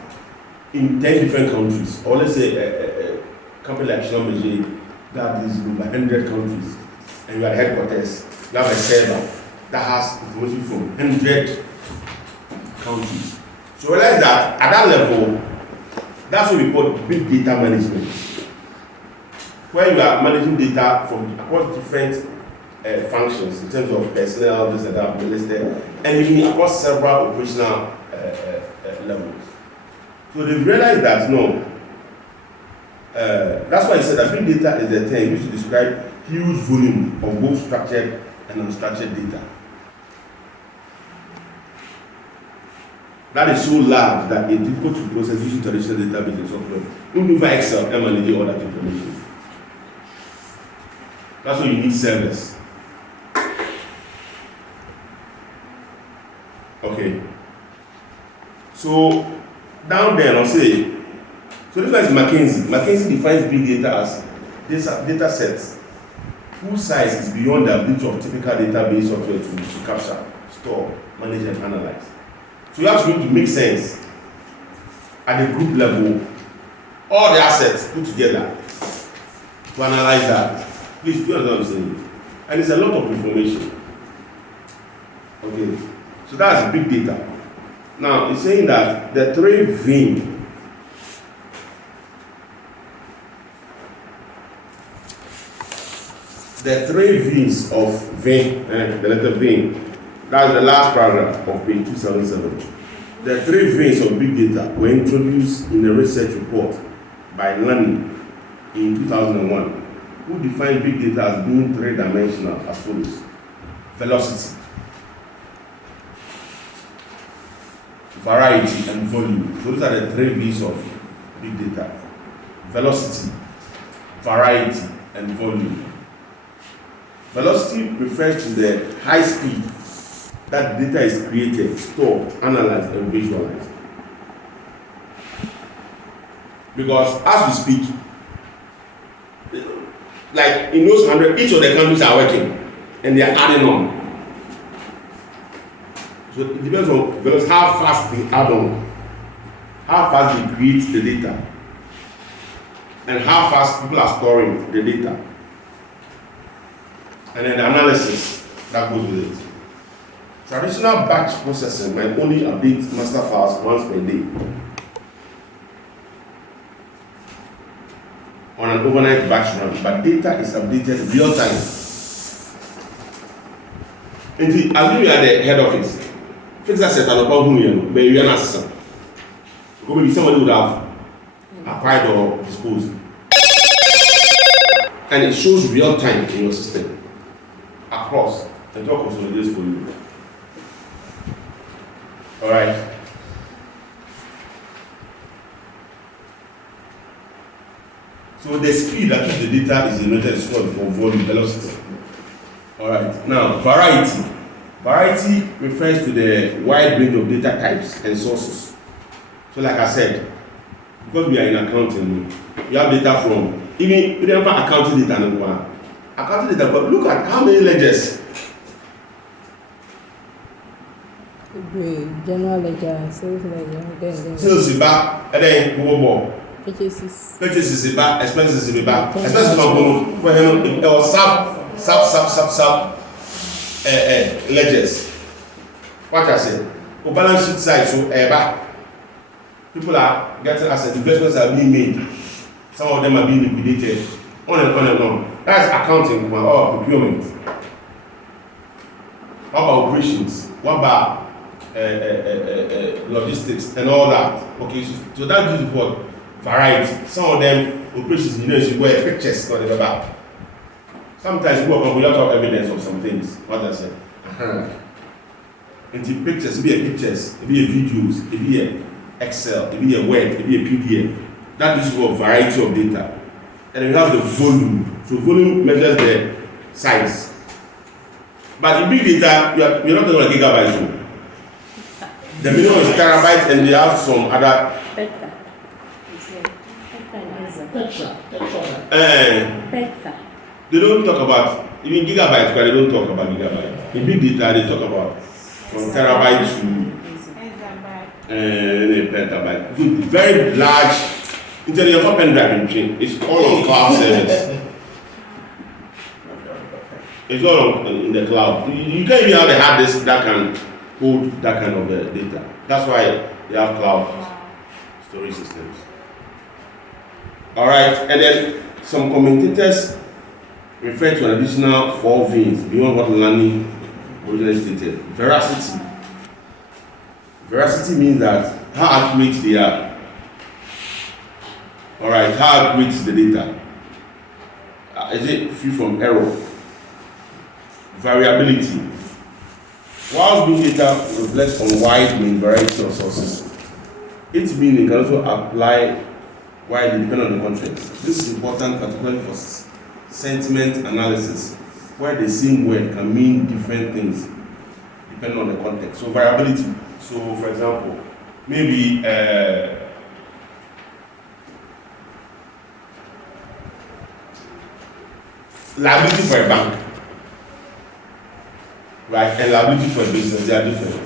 in 10 different countries. Or let's say a company like Schlumberger that is in over 100 countries, and you are the headquarters, you have a server that has information from 100 countries. So realize that at that level, that's what we call big data management, where you are managing data from across different functions in terms of personnel, this and that, listed, and even across several operational levels. So they realized that no, that's why I said that big data is the term used to describe huge volume of both structured and unstructured data. That is so large that it's difficult to process using traditional database and software. Even for Excel and manage all that information. That's why you need servers. Okay. So down there, I'll say, so this one is McKinsey. McKinsey defines big data as data sets whose size is beyond the ability of typical database software to capture, store, manage, and analyze. So you have to make sense at the group level, all the assets put together to analyze that. Please, do you understand what I'm saying? And it's a lot of information. Okay, so that's big data. Now, it's saying that the three V's of V, the letter V, that's the last paragraph of page 277. The three V's of big data were introduced in a research report by Lani in 2001, who defined big data as being three-dimensional as follows: velocity, variety, and volume. So those are the three V's of big data: velocity, variety, and volume. Velocity refers to the high speed that data is created, stored, analyzed, and visualized. Because as we speak, like in those 100, each of the countries are working and they are adding on. So it depends on velocity, how fast they add on, how fast they create the data, and how fast people are storing the data. And then the analysis that goes with it. Traditional batch processing might only update master files once per day. overnight batch run, but data is updated real time. And the assume you are the head office, fix that set and upon whom you know, but you are not assistant. Maybe somebody would have acquired or disposed. And it shows real time in your system across the job consolidates for you. Alright. So the speed at which the data is generated is called volume, velocity. Alright. Now, variety. Variety refers to the wide range of data types and sources. So like I said, because we are in accounting, you have data from even we don't have accounting data anymore. Accounting data, but look at how many ledgers. General ledger, sales ledger, then Sales is back, and then go. purchases. Purchases is back, expenses is back. Expenses not go. Or sub ledgers. What I say? O balance sheet side so back. People are getting assets, investments are being made. Some of them are being liquidated. On and on and on. That's accounting or procurement. What about operations? What about logistics and all that? Okay, so that gives what? Variety. Some of them operations, you know, is where pictures not about. Sometimes we work on we have evidence of some things. What I say? Into pictures, it be a pictures, it be a videos, it be a Excel, it be a Word, it be a PDF. That is for variety of data. And we have the volume. So volume measures the size. But in big data, you're not talking about gigabytes. The minimum is terabytes, and they have some other. They don't talk about even gigabytes, but they don't talk about gigabytes. In big data, they talk about from terabyte to petabyte. Very large. Instead of your pen driving chain, it's all on cloud service. It's all in the cloud. You can't even have the hard disk that can hold that kind of data. That's why they have cloud storage systems. Alright, and then some commentators refer to an additional 4 V's beyond what Lani originally stated. Veracity. Veracity means that how accurate they are. Alright, how accurate is the data? Is it free from error? Variability. While big data reflects on wide mean variety of sources, its meaning can also apply widely depending on the context. This is important particularly for sentiment analysis, where the same word can mean different things depending on the context. So variability. So for example, maybe liability for a bank, right, and liability for a business, they are different.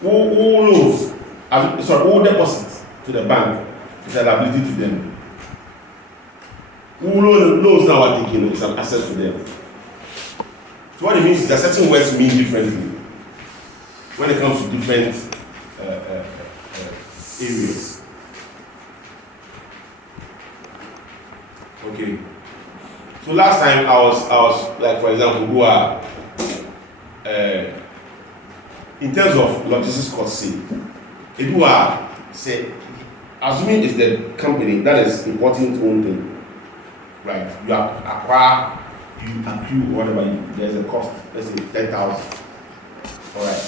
Who knows? Who deposits to the bank is a liability to them. Who knows now what they is an asset to them. So what it means is that certain words mean differently when it comes to different areas. Okay. So last time I was like, for example, who are in terms of logistics cost, say, if you are say, assuming it's the company that is importing its own thing, right? You acquire, you accrue whatever. There's a cost. Let's say 10,000. All right.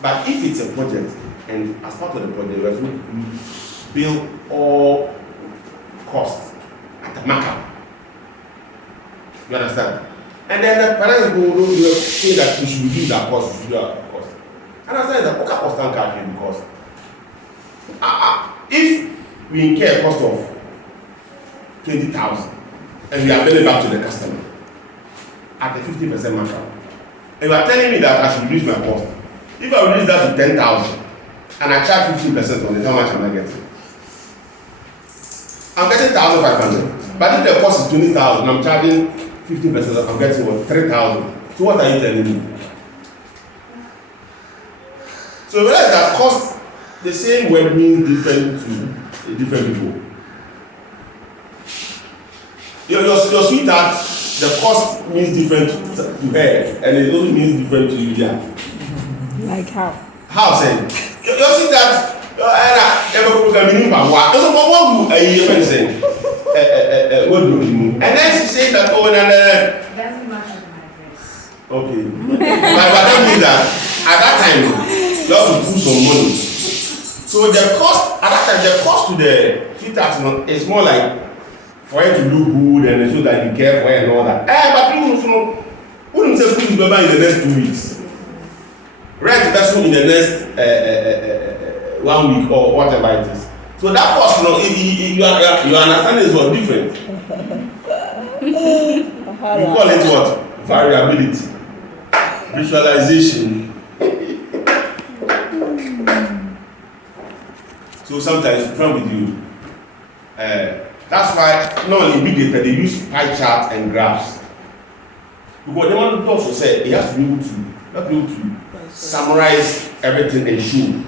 But if it's a project, and as part of the project, you have to bill all costs at the markup. You understand? And then the parents will say that we should reduce our cost, we should reduce our cost. And I said that okay, cost and calculate because if we incur a cost of 20,000 and we are billing back to the customer at a 50% markup, and you are telling me that I should reduce my cost, if I reduce that to 10,000 and I charge 15% on it, how much am I getting? I'm getting 1,500. But if the cost is 20,000, I'm charging 15%, I'm getting what? 3,000. So what are you telling me? So you realize that cost, the same word means different to different people. your sweetheart, the cost means different to her, and it also means different to you. Yeah. Like how? How say? Your sweetheart, and then she said that Doesn't match with my dress. okay. But that means that at that time you have to put some money. So the cost at that time, the cost to the sweetheart is more like for her to look good and so that you care for her and all that. But you wouldn't say put in the next 2 weeks. Rent vessel in the next 1 week or whatever it is. So that cost, you understand is what different. We call it what? Variability, visualization. So sometimes it's wrong with you. That's why not only big data, they use pie chart and graphs. Because they want to also say it has to be able to summarize everything and show.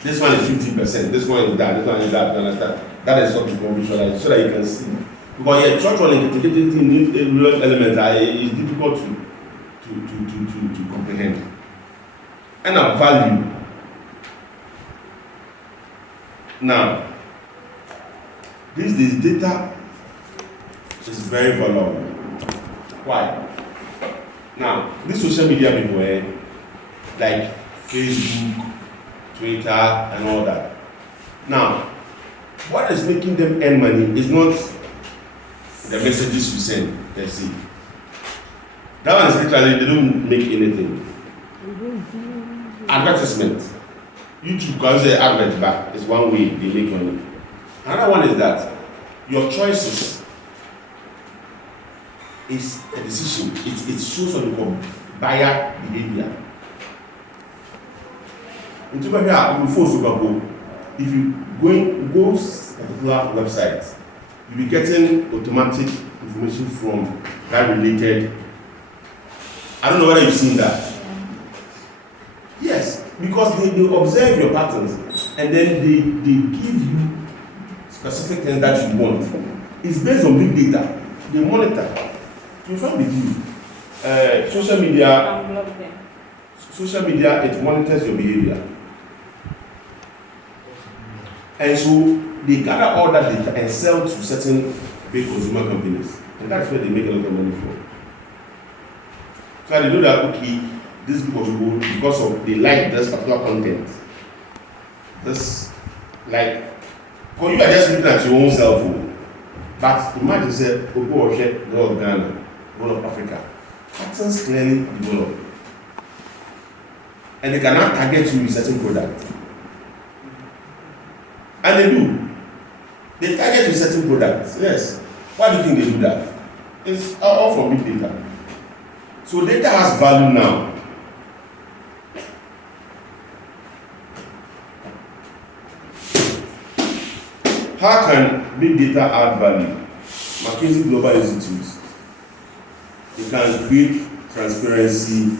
This one is 50%, this one is that, this one is that, you understand? That is what we call visualize, so that you can see. Because yeah, short one element is difficult to comprehend. And a value. Now, these days data is very valuable. Why? Now, these social media people, like Facebook, Twitter, and all that. Now, what is making them earn money is not the messages you send, they see. That one is literally, they don't make anything. Advertisement. YouTube, because they advert back, is one way they make money. Another one is that your choices is a decision. It shows what you call buyer behavior. If you go to a particular website, you'll be getting automatic information from that related. I don't know whether you've seen that. Yes, because they observe your patterns and then they give you specific things that you want. It's based on big data. They monitor. To be frank with you, social media, it monitors your behavior. And so they gather all that data and sell to certain big consumer companies. And that's where they make a lot of money from. So they know that, okay, these people will, because of they like this particular content. This, like, because you are just looking at your own cell phone. But imagine, say, Ogo or God of Ghana, God of Africa. Patterns clearly develop. And they cannot target you with certain product. And they do. They target with certain products. Yes. Why do you think they do that? It's all from big data. So data has value now. How can big data add value? McKinsey Global Institute. It can create transparency,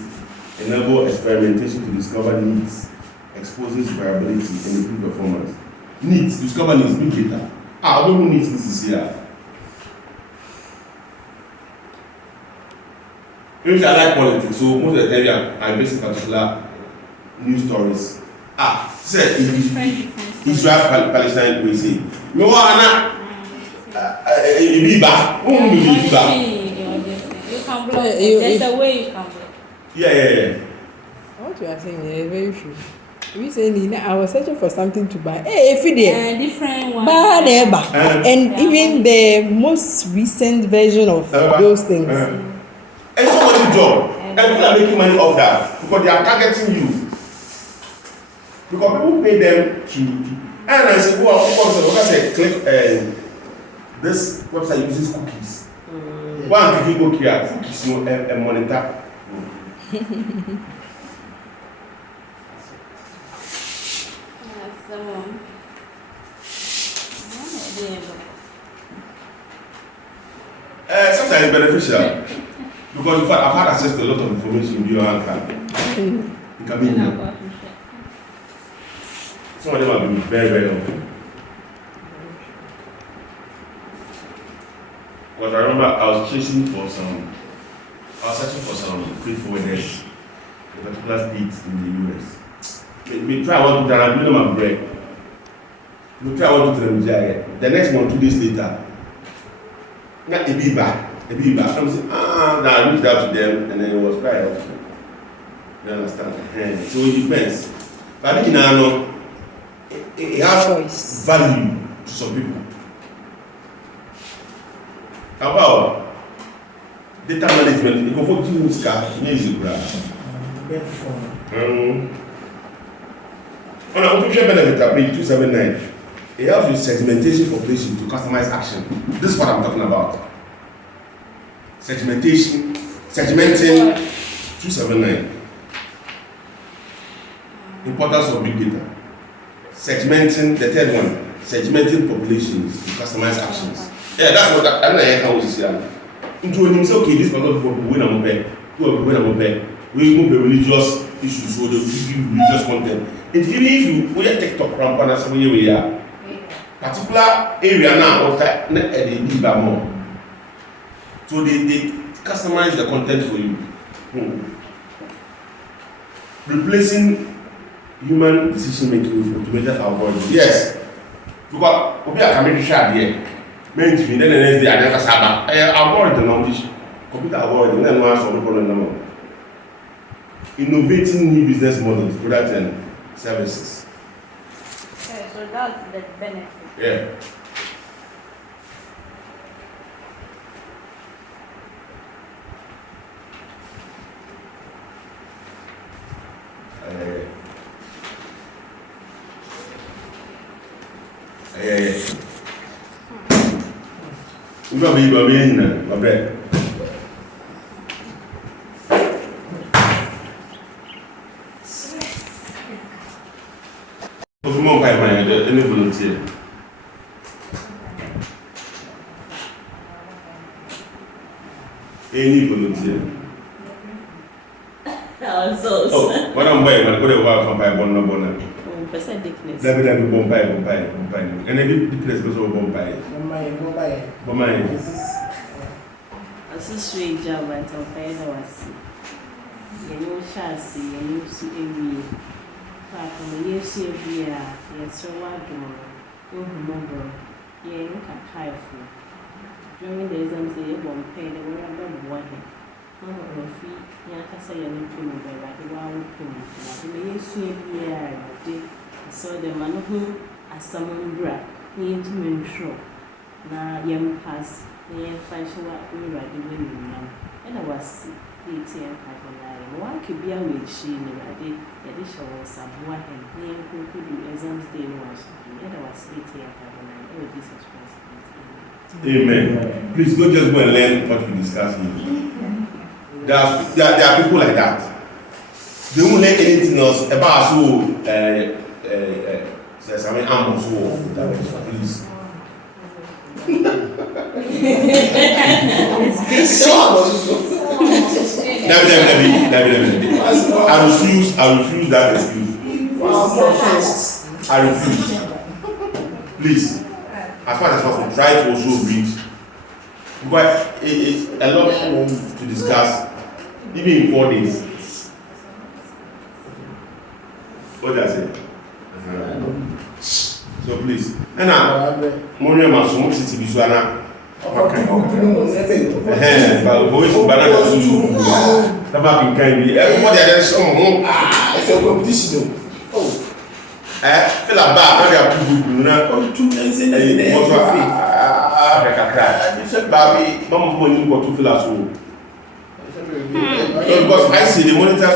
enable experimentation to discover needs, exposes variability, and improve performance. Needs, discover needs, big data. I don't know needs this is here. Maybe I like politics, so most of the time I invest in particular news stories. Say Israel Palestine we say. No one Ibiba. You can block. There's a way you can block. Yeah. What you are saying is very true. We say I was searching for something to buy. Hey, if it Different one. And even the most recent version of those things. And somebody's job, and people are making money off that because they are targeting you. Because people pay them to and I say, well, what I say, click this website uses cookies. One cookie go here, cookies no and monitor. Sometimes it's beneficial because in fact I've had access to a lot of information you don't have. You can be here. Some of them have been very, very helpful. Because I remember I was searching for some freight forwarders in particular states in the US. We try one to try, I do my break. We try one to try, the next one 2 days later, not a bit back. I'm saying, now I reached out to them and then it was quite helpful. You understand? So it depends. But you know, it has Choice. value to some people. How about data management? You can put use music, on our official benefit at page 279, it helps with segmentation population to customize action. This is what I'm talking about. Segmenting 279. Importance of big data. Segmenting, the third one, segmenting populations to customize actions. Yeah, that's what I don't know how to say. Into him say, okay, this person will win a mobile. We move the religious issues, so they will give you religious content. It's even if you go to TikTok, somewhere we are. Particular area now, they need more. So they customize the content for you. Replacing human decision making with automated algorithms. Yes. Because we are coming to share here. Then the next day I never saw that. Algorithm on this computer algorithm, then one solve the problem. Innovating new business models, products and services. Okay, so that's the benefit. Yeah. We're going to be in my bread. More by any volunteer. Any volunteer. Oh, what I'm buying, I'm going to work from by Bonner. Percent thickness. That will be Bombay. And then the place goes over Bombay. This is This is straight job right on fire was. You know, chassis, and you see every part of the year, see every year, yes, so what do you yeah, look at high food. During the exams, they won't pay the way I'm one. No more fee, Yankasa, and you know, by the one who you see every year, so the man who, as someone brought, need to make sure. Now, young pass. Yeah, fashion what we were doing now. And I was ATM carbonara. One could be a witch, she never did. The dish was some one and me who could do exams day was. And I was ATM carbonara. Oh, Jesus Christ. Amen. Please go just go and learn what we discussed here. There are people like that. They won't learn anything else about so I mean, I'm so please. I refuse that excuse. I refuse. Please, as far as possible, try to also read. But it's a lot to discuss, even in 4 days. What does it? So please, and now, Monia Masum City Visuana. Okay. But voice banana soup. Tabac can be everybody else. it's a competition. Oh, Fill a bar, not a two good. oh, 2 days in the Baby, Mama, when you got to fill us. Because I see the monitor